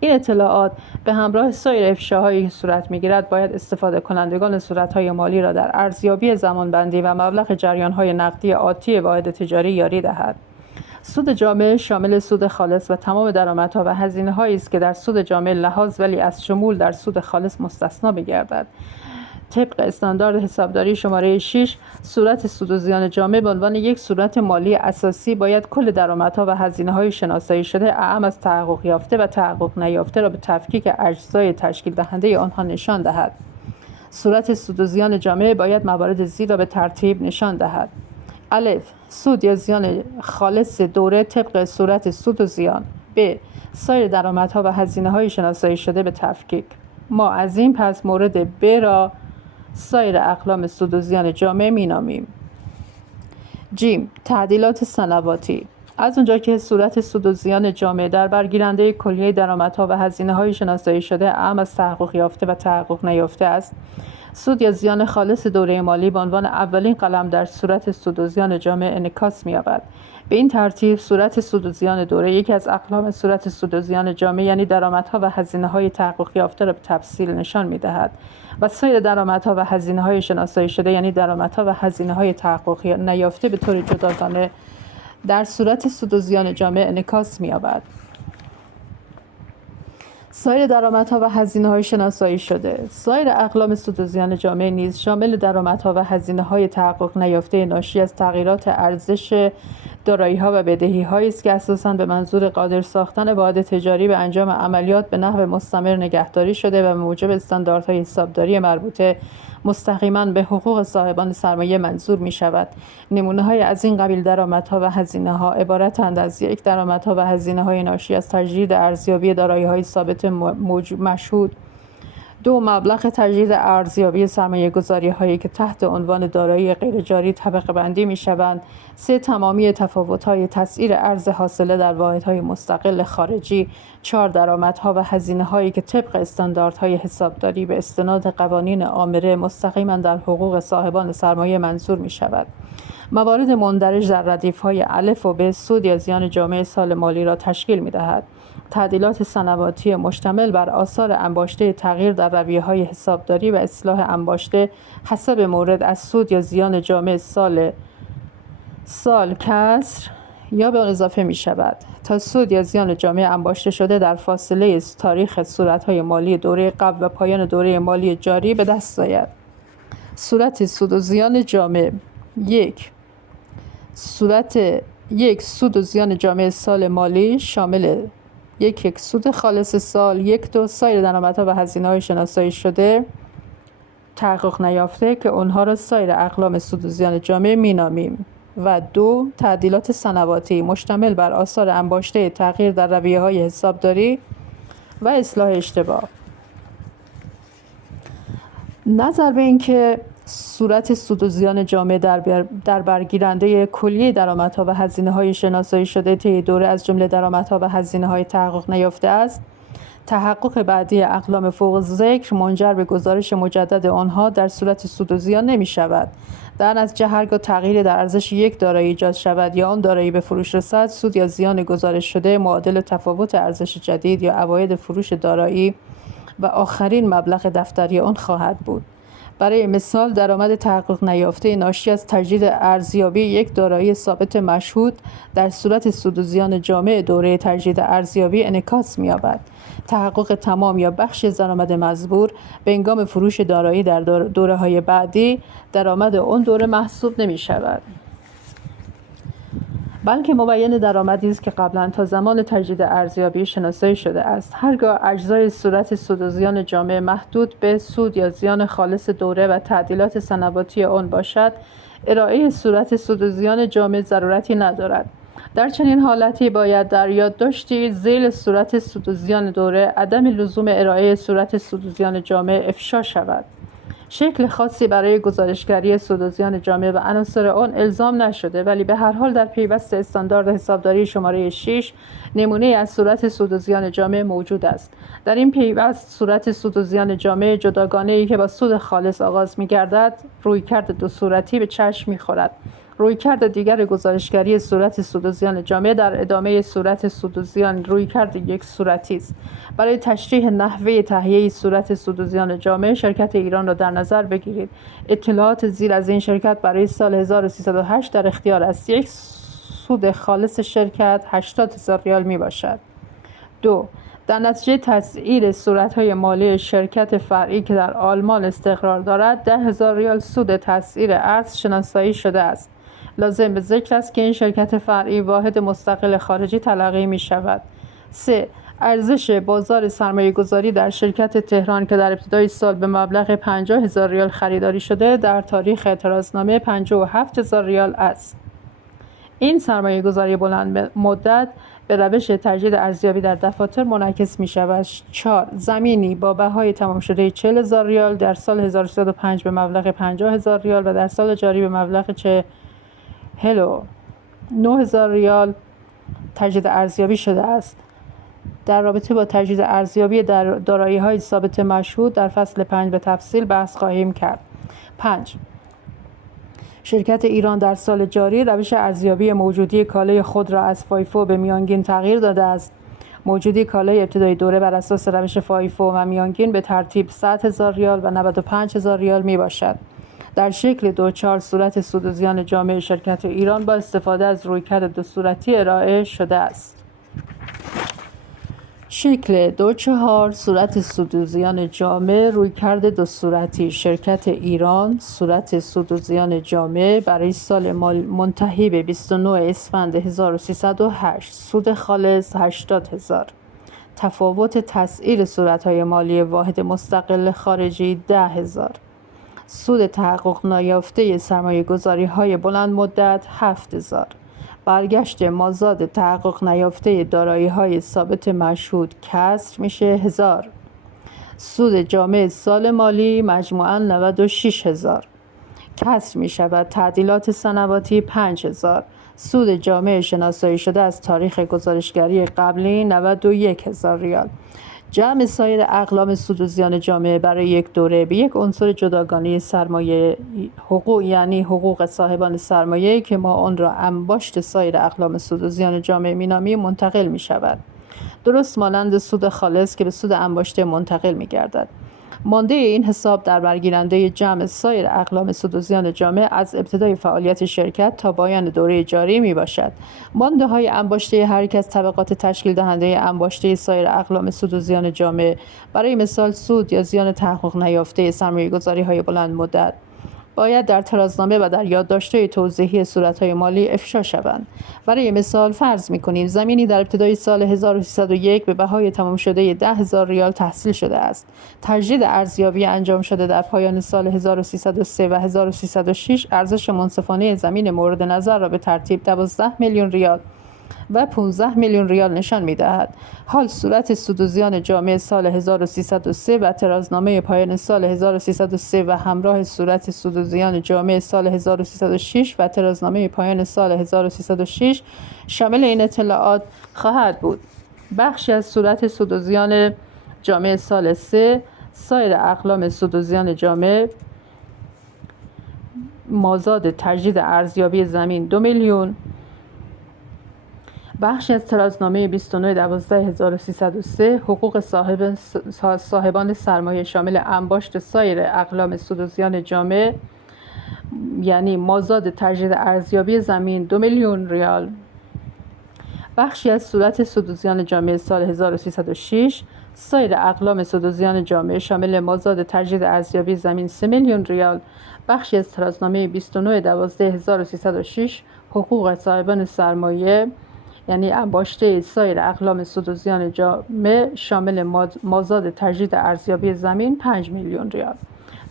این اطلاعات به همراه سایر افشاهایی که صورت می‌گیرد باید استفاده کنندگان صورت‌های مالی را در ارزیابی زمانبندی و مبلغ جریان‌های نقدی آتی واحد تجاری یاری دهد. سود جامع شامل سود خالص و تمام درآمدها و هزینه‌هایی است که در سود جامع لحاظ ولی از شمول در سود خالص مستثنا می‌گردد. طبق استاندارد حسابداری شماره 6 صورت سود و زیان جامع به عنوان یک صورت مالی اساسی باید کل درآمدها و هزینه‌های شناسایی شده اعم از تحقق یافته و تحقق نیافته را به تفکیک اجزای تشکیل دهنده آنها نشان دهد. صورت سود و زیان جامع باید موارد زیر را به ترتیب نشان دهد: الف، سود یا زیان خالص دوره طبق صورت سود و زیان. ب، سایر درآمدها و هزینه‌های شناسایی شده به تفکیک. ما از این پس مورد ب را سایر اقلام سود و زیان جامع می‌نامیم. ج، تعدیلات سنواتی. از اونجا که صورت سود و زیان جامع در برگیرنده کلیه درآمدها و هزینه‌های شناسایی شده اعم از تحقق یافته و تحقق نیافته است، سود یا زیان خالص دوره مالی به عنوان اولین قلم در صورت سود و زیان جامع انعکاس می‌یابد. به این ترتیب صورت سود و زیان دوره یکی از اقلام صورت سود و زیان جامع یعنی درآمدها و هزینه‌های تحقق یافته را به تفصیل نشان می‌دهد و سایر درآمدها و هزینه‌های شناسایی شده یعنی درآمدها و هزینه‌های تحقق نیافته به طور جداگانه در صورت سود و زیان جامع انعکاس می‌یابد. سایر درآمدها و هزینه‌های شناسایی شده. سایر اقلام سود و زیان جامع نیز شامل درآمدها و هزینه‌های تحقق نیافته ناشی از تغییرات ارزش دارایی‌ها و بدهی‌هایی است که اساساً به منظور قادر ساختن واحد تجاری به انجام عملیات به نحو مستمر نگهداری شده و به موجب استانداردهای حسابداری مربوطه مستقیما به حقوق صاحبان سرمایه منظور می‌شود. نمونه‌های از این قبیل درآمدها و هزینه‌ها عبارتند از: یک، درآمدها و هزینه‌های ناشی از تجدید ارزیابی دارایی‌های ثابت مشهود. 2، مبلغ تجدید ارزیابی سرمایه‌گذاری‌هایی که تحت عنوان دارایی غیرجاری طبقه بندی می‌شوند. 3، تمامی تفاوت‌های تسعیر ارز حاصله در واحدهای مستقل خارجی. 4، درآمدها و هزینه‌هایی که طبق استانداردهای حسابداری به استناد قوانین آمره مستقیما در حقوق صاحبان سرمایه منظور می‌شود. موارد مندرج در ردیف‌های الف و ب سود یا زیان جامع سال مالی را تشکیل می‌دهد. تعدیلات سنواتی مشتمل بر آثار انباشته تغییر در رویه‌های حسابداری و اصلاح انباشته حسب مورد از سود یا زیان جامع سال کسر یا به آن اضافه می شود تا سود یا زیان جامع انباشته شده در فاصله تاریخ صورت‌های مالی دوره قبل و پایان دوره مالی جاری به دست آید. صورت سود و زیان جامع: یک، سود و زیان جامع سال مالی شامل: یک سود خالص سال. 2، سایر درآمدها و هزینه‌های شناسایی شده تحقق نیافته که آنها را سایر اقلام سود و زیان جامع می‌نامیم. و 2، تعدیلات سنواتی مشتمل بر آثار انباشته تغییر در رویه‌های حسابداری و اصلاح اشتباه. نظر به اینکه صورت سود و زیان جامع در برگیرنده کلیه درآمدها و هزینه‌های شناسایی شده طی دوره از جمله درآمدها و هزینه‌های تحقق نیافته است، تحقق بعدی اقلام فوق ذکر منجر به گزارش مجدد آنها در صورت سود و زیان نمی‌شود. در نتیجه هرگاه تغییری در ارزش یک دارایی ایجاد شود یا آن دارایی به فروش رسد، سود یا زیان گزارش شده معادل تفاوت ارزش جدید یا عواید فروش دارایی و آخرین مبلغ دفتری آن خواهد بود. برای مثال، درآمد تحقق نیافته ناشی از تجدید ارزیابی یک دارایی ثابت مشهود در صورت سود و زیان جامع دوره تجدید ارزیابی انعکاس می‌یابد. تحقق تمام یا بخشی از درآمد مزبور به هنگام فروش دارایی در دوره‌های بعدی درآمد آن دوره محسوب نمی‌شود، بلکه مبین درآمدی است که قبلا تا زمان تجدید ارزیابی شناسایی شده است. هرگاه اجزای صورت سود و زیان جامع محدود به سود یا زیان خالص دوره و تعدیلات سنواتی آن باشد، ارائه صورت سود و زیان جامع ضرورتی ندارد. در چنین حالتی باید در یادداشتی ذیل صورت سود و زیان دوره عدم لزوم ارائه صورت سود و زیان جامع افشا شود. شکل خاصی برای گزارشگری سود و زیان جامعه و عناصر آن الزام نشده، ولی به هر حال در پیوست استاندارد حسابداری شماره 6 نمونه از صورت سود و زیان جامعه موجود است. در این پیوست صورت سود و زیان جامعه جداگانه‌ای که با سود خالص آغاز می‌گردد، رویکرد دو صورتی به چشم می‌خورد. رویکرد دیگر گزارشگری صورت سود و زیان جامعه در ادامه صورت سود و زیان رویکرد یک صورتی است. برای تشریح نحوه تهیه صورت سود و زیان جامعه شرکت ایران را در نظر بگیرید. اطلاعات زیر از این شرکت برای سال 1308 در اختیار است. یک سود خالص شرکت 80,000 ریال می باشد. 2. در نتیجه تسعیر صورت‌های مالی شرکت فرعی که در آلمان استقرار دارد 10,000 ریال سود تسعیر ارز شناسایی شده است. لازم به ذکر است که این شرکت فرعی واحد مستقل خارجی تلقی می شود. 3. ارزش بازار سرمایه گذاری در شرکت تهران که در ابتدای سال به مبلغ 50,000 ریال خریداری شده در تاریخ اعتراضنامه 57,000 ریال است. این سرمایه گذاری بلند مدت به روش تجدید ارزیابی در دفاتر منعکس می شود. 4. زمینی با بهای تمام شده 40,000 ریال در سال 1305 به مبلغ 50,000 ریال و در سال جاری به مبلغ 49,000 ریال تجدید ارزیابی شده است. در رابطه با تجدید ارزیابی در دارایی‌های ثابت مشهود در فصل 5 به تفصیل بحث خواهیم کرد. 5. شرکت ایران در سال جاری روش ارزیابی موجودی کالای خود را از فایفو به میانگین تغییر داده است. موجودی کالای ابتدای دوره بر اساس روش فایفو و میانگین به ترتیب 100,000 ریال و 95,000 ریال می باشد. در شکل 2.4 صورت سود و زیان جامعه شرکت ایران با استفاده از رویکرد دو صورتی ارائه شده است. شکل 2.4 صورت سود و زیان جامعه رویکرد دو صورتی شرکت ایران صورت سود و زیان جامعه برای سال منتهی به 29 اسفند 1308 سود خالص 80,000. تفاوت تسعیر صورت‌های مالی واحد مستقل خارجی 10,000. سود تحقق نیافته سرمایه‌گذاری‌های بلند مدت 7,000. برگشت مازاد تحقق نیافته دارایی‌های ثابت مشهود کسر میشه 1000. سود جامع سال مالی مجموعاً 96,000. کسر می شود تعدیلات سنواتی 5,000. سود جامع شناسایی شده از تاریخ گزارشگری قبلی 91,000 ریال. جمع سایر اقلام سود و زیان جامعه برای یک دوره به یک عنصر جداگانه سرمایه حقوق یعنی حقوق صاحبان سرمایه که ما آن را انباشت سایر اقلام سود و زیان جامعه مینامیم منتقل می شود. درست مانند سود خالص که به سود انباشته منتقل می گردد. مانده این حساب در برگیرنده جمع سایر اقلام سود و زیان جامعه از ابتدای فعالیت شرکت تا پایان دوره جاری می باشد. مانده های انباشته هر یک از طبقات تشکیل دهنده انباشته سایر اقلام سود و زیان جامعه، برای مثال سود یا زیان تحقق نیافته سرمایه‌گذاری های بلند مدت، باید در ترازنامه و در یادداشت‌های توضیحی صورت‌های مالی افشا شوند. برای مثال فرض می‌کنیم زمینی در ابتدای سال 1301 به بهای تمام شده 10,000 ریال تحصیل شده است. تجدید ارزیابی انجام شده در پایان سال 1303 و 1306 ارزش منصفانه زمین مورد نظر را به ترتیب 12 میلیون ریال و 15 میلیون ریال نشان می‌دهد. حال صورت سود و زیان جامعه سال 1303 و ترازنامه پایان سال 1303 و همراه صورت سود و زیان جامعه سال 1306 و ترازنامه پایان سال 1306 شامل این اطلاعات خواهد بود. بخشی از صورت سود و زیان جامعه سال 3 سایر اقلام سود و زیان جامعه مازاد تجدید ارزیابی زمین 2 میلیون. بخشی از ترازنامه 29/12/1303 حقوق صاحبان سرمایه شامل انباشت سایر اقلام سود و زیان جامعه یعنی مازاد تجدید ارزیابی زمین 2 میلیون ریال. بخشی از صورت سود و زیان جامعه سال 1306 سایر اقلام سود و زیان جامعه شامل مازاد تجدید ارزیابی زمین 3 میلیون ریال. بخشی از ترازنامه 29/12/1306 حقوق صاحبان سرمایه یعنی انباشته سایر اقلام سود و زیان جامعه شامل مازاد تجدید ارزیابی زمین 5 میلیون ریال.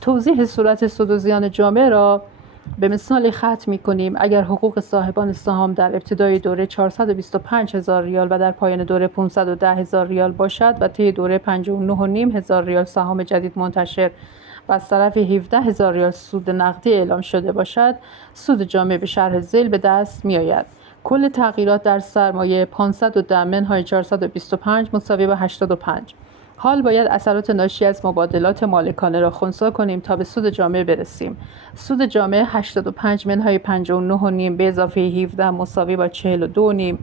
توضیح صورت سود و زیان جامعه را به مثال ختم می‌کنیم. اگر حقوق صاحبان سهام در ابتدای دوره 425,000 ریال و در پایان دوره 510,000 ریال باشد و طی دوره 59,500 ریال سهام جدید منتشر و از طرف 17,000 ریال سود نقدی اعلام شده باشد، سود جامع به شرح ذیل به دست می آید. کل تغییرات در سرمایه 510 منهای 425 مساوی با 85. حال باید اثرات ناشی از مبادلات مالکانه را خنثی کنیم تا به سود جامع برسیم. سود جامع 85 منهای 59.5 به اضافه 17 مساوی با 42.5.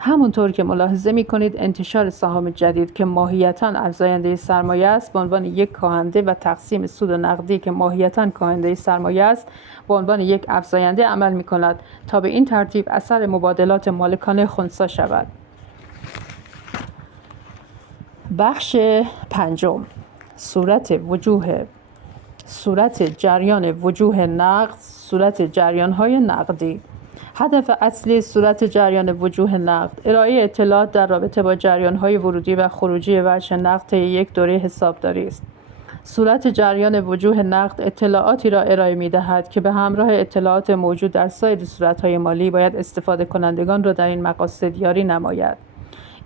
همونطور که ملاحظه می‌کنید انتشار سهام جدید که ماهیتاً افزاینده سرمایه است به عنوان یک کاهنده و تقسیم سود نقدی که ماهیتاً کاهنده سرمایه است به عنوان یک افزاینده عمل می‌کند تا به این ترتیب اثر مبادلات مالکانه خنثی شود. بخش پنجم، صورت جریان وجوه نقد، صورت جریان‌های نقدی. هدف اصلی صورت جریان وجوه نقد ارائه اطلاعات در رابطه با جریان‌های ورودی و خروجی وجه نقد طی یک دوره حسابداری است. صورت جریان وجوه نقد اطلاعاتی را ارائه می‌دهد که به همراه اطلاعات موجود در سایر صورت‌های مالی باید استفاده کنندگان را در این مقاصد یاری نماید.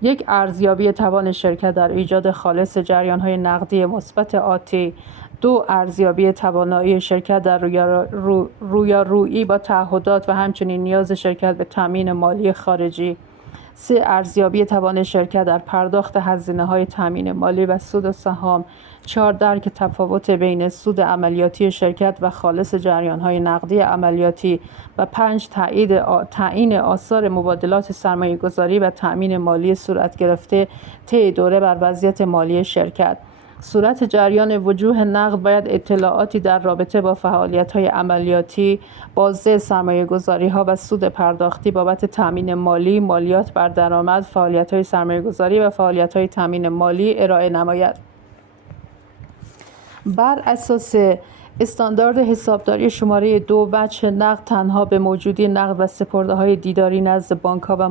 یک ارزیابی توان شرکت در ایجاد خالص جریان‌های نقدی مثبت آتی. 2. ارزیابی توانایی شرکت در رویارویی با تعهدات و همچنین نیاز شرکت به تامین مالی خارجی. 3. ارزیابی توان شرکت در پرداخت هزینه‌های تامین مالی و سود سهام. 4. درک تفاوت بین سود عملیاتی شرکت و خالص جریان‌های نقدی عملیاتی. و 5. تعیین آثار مبادلات سرمایه‌گذاری و تامین مالی صورت گرفته طی دوره بر وضعیت مالی شرکت. صورت جریان وجوه نقد باید اطلاعاتی در رابطه با فعالیت‌های عملیاتی، بازده سرمایه‌گذاری‌ها و سود پرداختی بابت تامین مالی، مالیات بر درآمد، فعالیت‌های سرمایه‌گذاری و فعالیت‌های تامین مالی ارائه نماید. بر اساس استاندارد حسابداری شماره 2 وجه نقد تنها به موجودی نقد و سپرده‌های دیداری نزد بانک‌ها و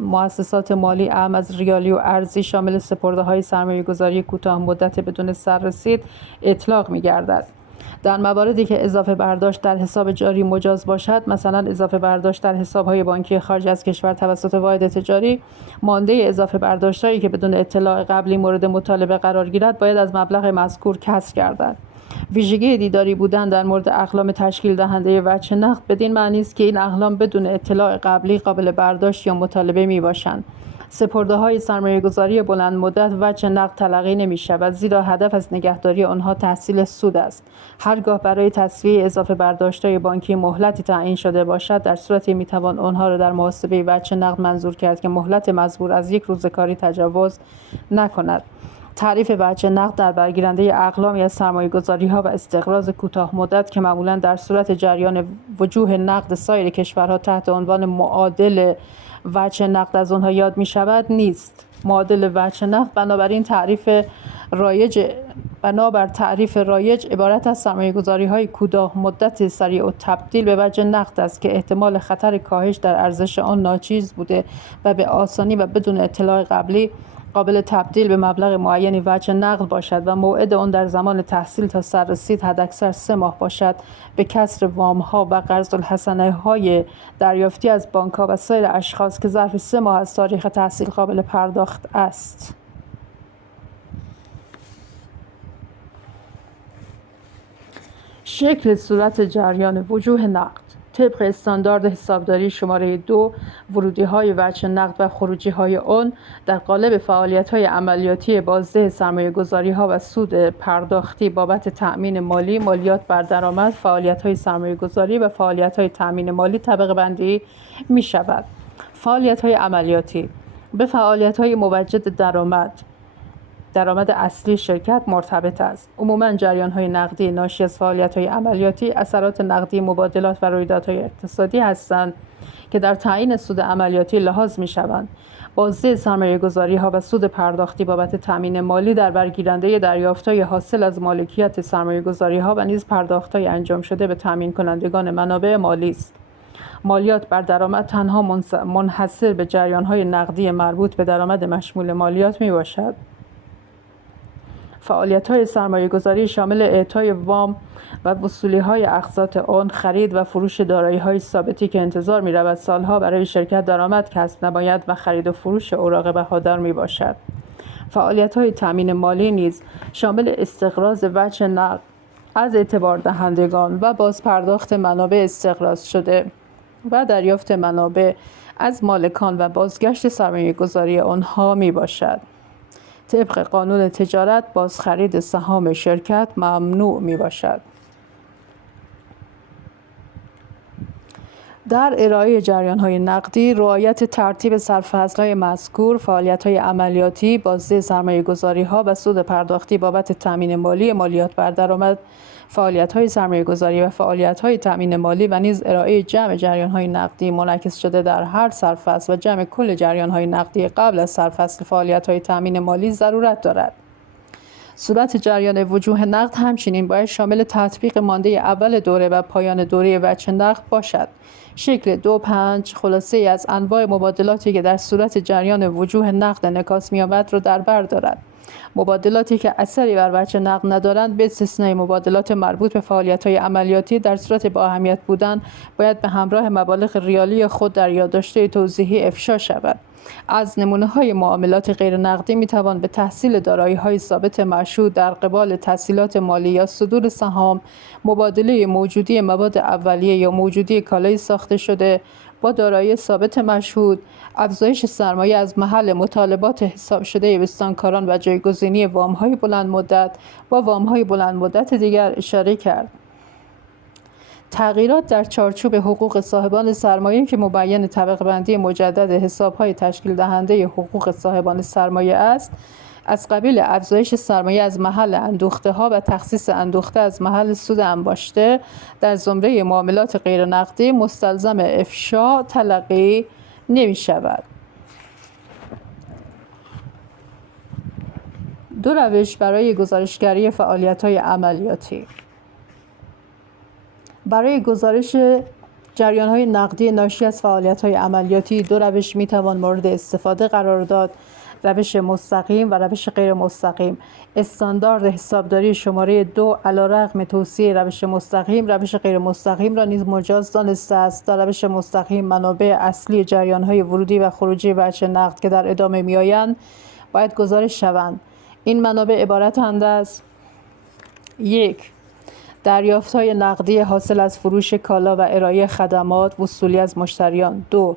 مؤسسات مالی اعم از ریالی و ارزی شامل سپرده‌های سرمایه‌گذاری کوتاه مدت بدون سررسید اطلاق می‌گردد. در مواردی که اضافه برداشت در حساب جاری مجاز باشد، مثلا اضافه برداشت در حساب‌های بانکی خارج از کشور توسط واحد تجاری، مانده اضافه برداشت‌هایی که بدون اطلاع قبلی مورد مطالبه قرار گیرد باید از مبلغ مذکور کسر گردد. ویژگی دیداری بودن در مورد اقلام تشکیل دهنده وجه نقد بدین معنی است که این اقلام بدون اطلاع قبلی قابل برداشت یا مطالبه میباشند. سپرده‌های سرمایه‌گذاری بلند مدت وجه نقد تلقی نمی‌شود، زیرا هدف از نگهداری آنها تحصیل سود است. هرگاه برای تسویه اضافه برداشت‌های بانکی مهلتی تعیین شده باشد، در صورتی می‌توان آنها را در محاسبه وجه نقد منظور کرد که مهلت مزبور از 1 روز کاری تجاوز نکند. تعریف وجه نقد در برگیرنده اقلامی از سرمایه‌گذاری‌ها و استقراض کوتاه مدت که معمولاً در صورت جریان وجوه نقد سایر کشورها تحت عنوان معادل وجه نقد از آنها یاد می‌شود نیست. معادل وجه نقد بنابر تعریف رایج عبارت از سرمایه‌گذاری‌های کوتاه مدت سریع و تبدیل به وجه نقد است که احتمال خطر کاهش در ارزش آن ناچیز بوده و به آسانی و بدون اطلاع قبلی قابل تبدیل به مبلغ معینی وجه نقد باشد و موعد آن در زمان تحصیل تا سررسید حداکثر 3 ماه باشد، به کسر وام‌ها و قرض الحسنه‌های دریافتی از بانک‌ها و سایر اشخاص که ظرف 3 ماه از تاریخ تحصیل قابل پرداخت است. شکل صورت جریان وجوه نقد طبق استاندارد حسابداری شماره 2 ورودی‌های وجه نقد و خروجی‌های آن در قالب فعالیت‌های عملیاتی بازده سرمایه‌گذاری‌ها و سود پرداختی بابت تأمین مالی، مالیات بر درآمد، فعالیت‌های سرمایه‌گذاری و فعالیت‌های تأمین مالی طبقه بندی می‌شود. فعالیت‌های عملیاتی به فعالیت‌های موجد درآمد اصلی شرکت مرتبط است. عموماً جریان‌های نقدی ناشی از فعالیت‌های عملیاتی اثرات نقدی مبادلات و رویدادهای اقتصادی هستند که در تعیین سود عملیاتی لحاظ می‌شوند. بازده سرمایه‌گذاری‌ها و سود پرداختی بابت تامین مالی در برگیرنده دریافت‌های حاصل از مالکیت سرمایه‌گذاری‌ها و نیز پرداخت‌های انجام شده به تامین کنندگان منابع مالی است. مالیات بر درآمد تنها منحصر به جریان‌های نقدی مربوط به درآمد مشمول مالیات میباشد. فعالیت‌های سرمایه‌گذاری شامل اعطای وام و وصولی‌های اقساط آن، خرید و فروش دارایی‌های ثابتی که انتظار می‌رود سالها برای شرکت درآمد کسب نماید و خرید و فروش اوراق بهادار میباشد. فعالیت‌های تامین مالی نیز شامل استقراض وجه نقد از اعتبار دهندگان و بازپرداخت منابع استخراج شده و دریافت منابع از مالکان و بازگشت سرمایه گذاری آنها می باشد. طبق قانون تجارت بازخرید سهام شرکت ممنوع می باشد. در ارائه جریان‌های نقدی، رعایت ترتیب سرفصل‌های مذکور، فعالیت‌های عملیاتی، بازده سرمایه‌گذاری‌ها و سود پرداختی بابت تأمین مالی، مالیات بر درآمد، فعالیت‌های سرمایه‌گذاری و فعالیت‌های تأمین مالی و نیز ارائه جمع جریان‌های نقدی منعکس شده در هر سرفصل و جمع کل جریان‌های نقدی قبل از سرفصل فعالیت‌های تأمین مالی ضرورت دارد. صورت جریان وجوه نقد همچنین باید شامل تطبیق مانده اول دوره و پایان دوره وجه نقد باشد. شکل 2.5 خلاصه از انواع مبادلاتی که در صورت جریان وجوه نقد انعکاس می‌یابد را در بر دارد. مبادلاتی که اثری بر وجه نقد ندارند به استثنای مبادلات مربوط به فعالیت‌های عملیاتی در صورت با اهمیت بودن باید به همراه مبالغ ریالی خود در یادداشت توضیحی افشا شود. از نمونه‌های معاملات غیر نقدی می‌توان به تحصیل دارایی‌های ثابت مشهود در قبال تسهیلات مالی یا صدور سهام، مبادله موجودی مواد اولیه یا موجودی کالای ساخته شده با دارایی ثابت مشهود، افزایش سرمایه از محل مطالبات حساب شده بستانکاران و جایگزینی وام‌های بلند مدت با وام‌های بلند مدت دیگر اشاره کرد. تغییرات در چارچوب حقوق صاحبان سرمایه که مبین طبقه بندی مجدد حساب‌های تشکیل دهنده حقوق صاحبان سرمایه است، از قبیل افزایش سرمایه از محل اندوخته‌ها و تخصیص اندوخته از محل سود انباشته در زمره معاملات غیر نقدی مستلزم افشا تلقی نمی‌شود. دو روش برای گزارشگری فعالیت‌های عملیاتی. برای گزارش جریان‌های نقدی ناشی از فعالیت‌های عملیاتی دو روش می‌توان مورد استفاده قرار داد: روش مستقیم و روش غیر مستقیم. استاندارد حسابداری شماره 2 علیرغم توصیه روش مستقیم، روش غیر مستقیم را نیز مجاز دانسته است. در روش مستقیم منابع اصلی جریان‌های ورودی و خروجی وجه نقد که در ادامه می‌آیند باید گزارش شوند. این منابع عبارتند از: 1. دریافت‌های نقدی حاصل از فروش کالا و ارائه خدمات وصولی از مشتریان. 2.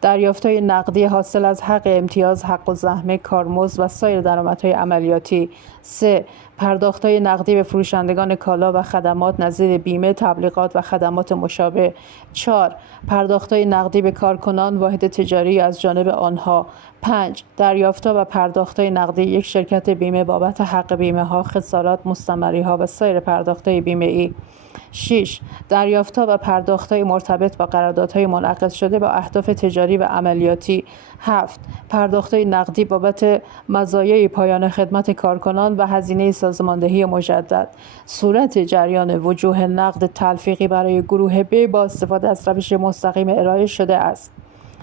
دریافت‌های نقدی حاصل از حق امتیاز، حق الزحمه، کارمزد و سایر درآمدهای عملیاتی. 3. پرداخت‌های نقدی به فروشندگان کالا و خدمات نظیر بیمه، تبلیغات و خدمات مشابه. 4. پرداخت‌های نقدی به کارکنان واحد تجاری از جانب آنها. 5. دریافت‌ها و پرداخت‌های نقدی یک شرکت بیمه بابت حق بیمه‌ها، خسارات، مستمری‌ها و سایر پرداخت‌های بیمه‌ای. 6. دریافت‌ها و پرداخت‌های مرتبط با قراردادهای منعقد شده با اهداف تجاری و عملیاتی. 7. پرداخت‌های نقدی بابت مزایای پایان خدمت کارکنان و هزینه سازماندهی مجدد. صورت جریان وجوه نقد تلفیقی برای گروه ب با استفاده از روش مستقیم ارائه شده است.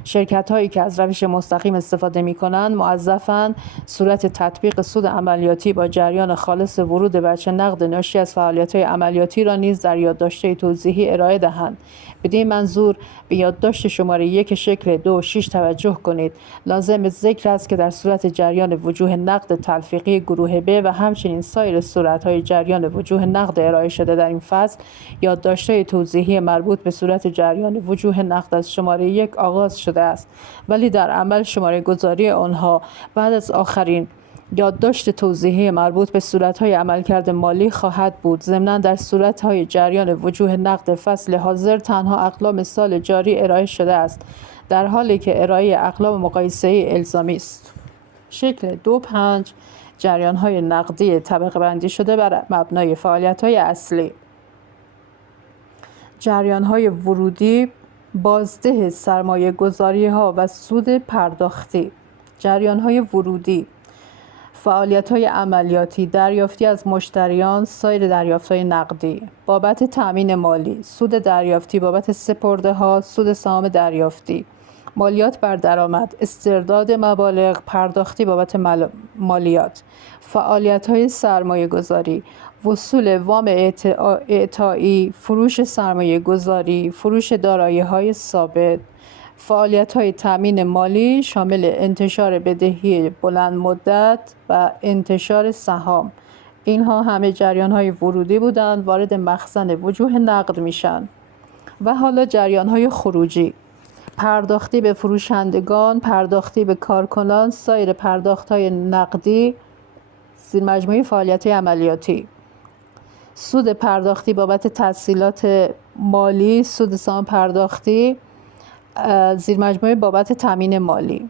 شرکت‌هایی که از روش مستقیم استفاده می‌کنند موظفند صورت تطبیق سود عملیاتی با جریان خالص ورود وجه نقد ناشی از فعالیت‌های عملیاتی را نیز در یادداشت توضیحی ارائه دهند. بدین منظور به یادداشت شماره 1 شکل 2.6 توجه کنید. لازم ذکر است که در صورت جریان وجوه نقد تلفیقی گروه ب و همچنین سایر صورت‌های جریان وجوه نقد ارائه شده در این فصل، یادداشت‌های توضیحی مربوط به صورت جریان وجوه نقد از شماره 1 آغاز شده است، ولی در عمل شماره گذاری آنها بعد از آخرین یادداشت توضیحی مربوط به صورت‌های عملکرد مالی خواهد بود. ضمناً در صورت‌های جریان وجوه نقد فصل حاضر تنها اقلام سال جاری ارائه شده است، در حالی که ارائه اقلام مقایسه‌ای الزامی است. شکل 2.5 جریان‌های نقدی طبقه بندی شده بر مبنای فعالیت‌های اصلی. جریان‌های ورودی، بازده سرمایه گذاری‌ها و سود پرداختی. جریان‌های ورودی: فعالیت‌های عملیاتی، دریافتی از مشتریان، سایر دریافت‌های نقدی بابت تأمین مالی، سود دریافتی بابت سپرده‌ها، سود سهام دریافتی، مالیات بر درآمد، استرداد مبالغ پرداختی بابت مالیات، فعالیت‌های سرمایه‌گذاری، وصول وام اعطایی، فروش سرمایه‌گذاری، فروش دارایی‌های ثابت، فعالیت‌های تأمین مالی شامل انتشار بدهی بلند مدت و انتشار سهام، اینها همه جریان‌های ورودی بودند، وارد مخزن وجوه نقد میشن. و حالا جریان‌های خروجی: پرداختی به فروشندگان، پرداختی به کارکنان، سایر پرداخت‌های نقدی، زیرمجموعه فعالیت‌های عملیاتی. سود پرداختی بابت تسهیلات مالی، سود سهام پرداختی، زیرمجموعه بابت تامین مالی.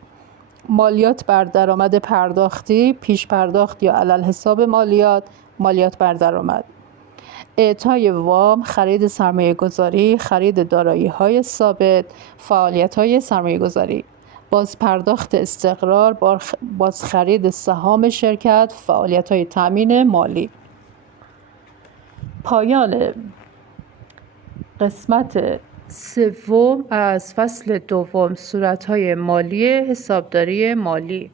مالیات بر درآمد پرداختی، پیش پرداخت یا علالحساب مالیات، مالیات بر درآمد. اعطای وام، خرید سرمایه‌گذاری، خرید دارایی‌های ثابت، فعالیت‌های سرمایه‌گذاری. بازپرداخت استقرار، بازخرید سهام شرکت، فعالیت‌های تامین مالی. پایان قسمت سوم از فصل دوم، صورت‌های مالی حسابداری مالی.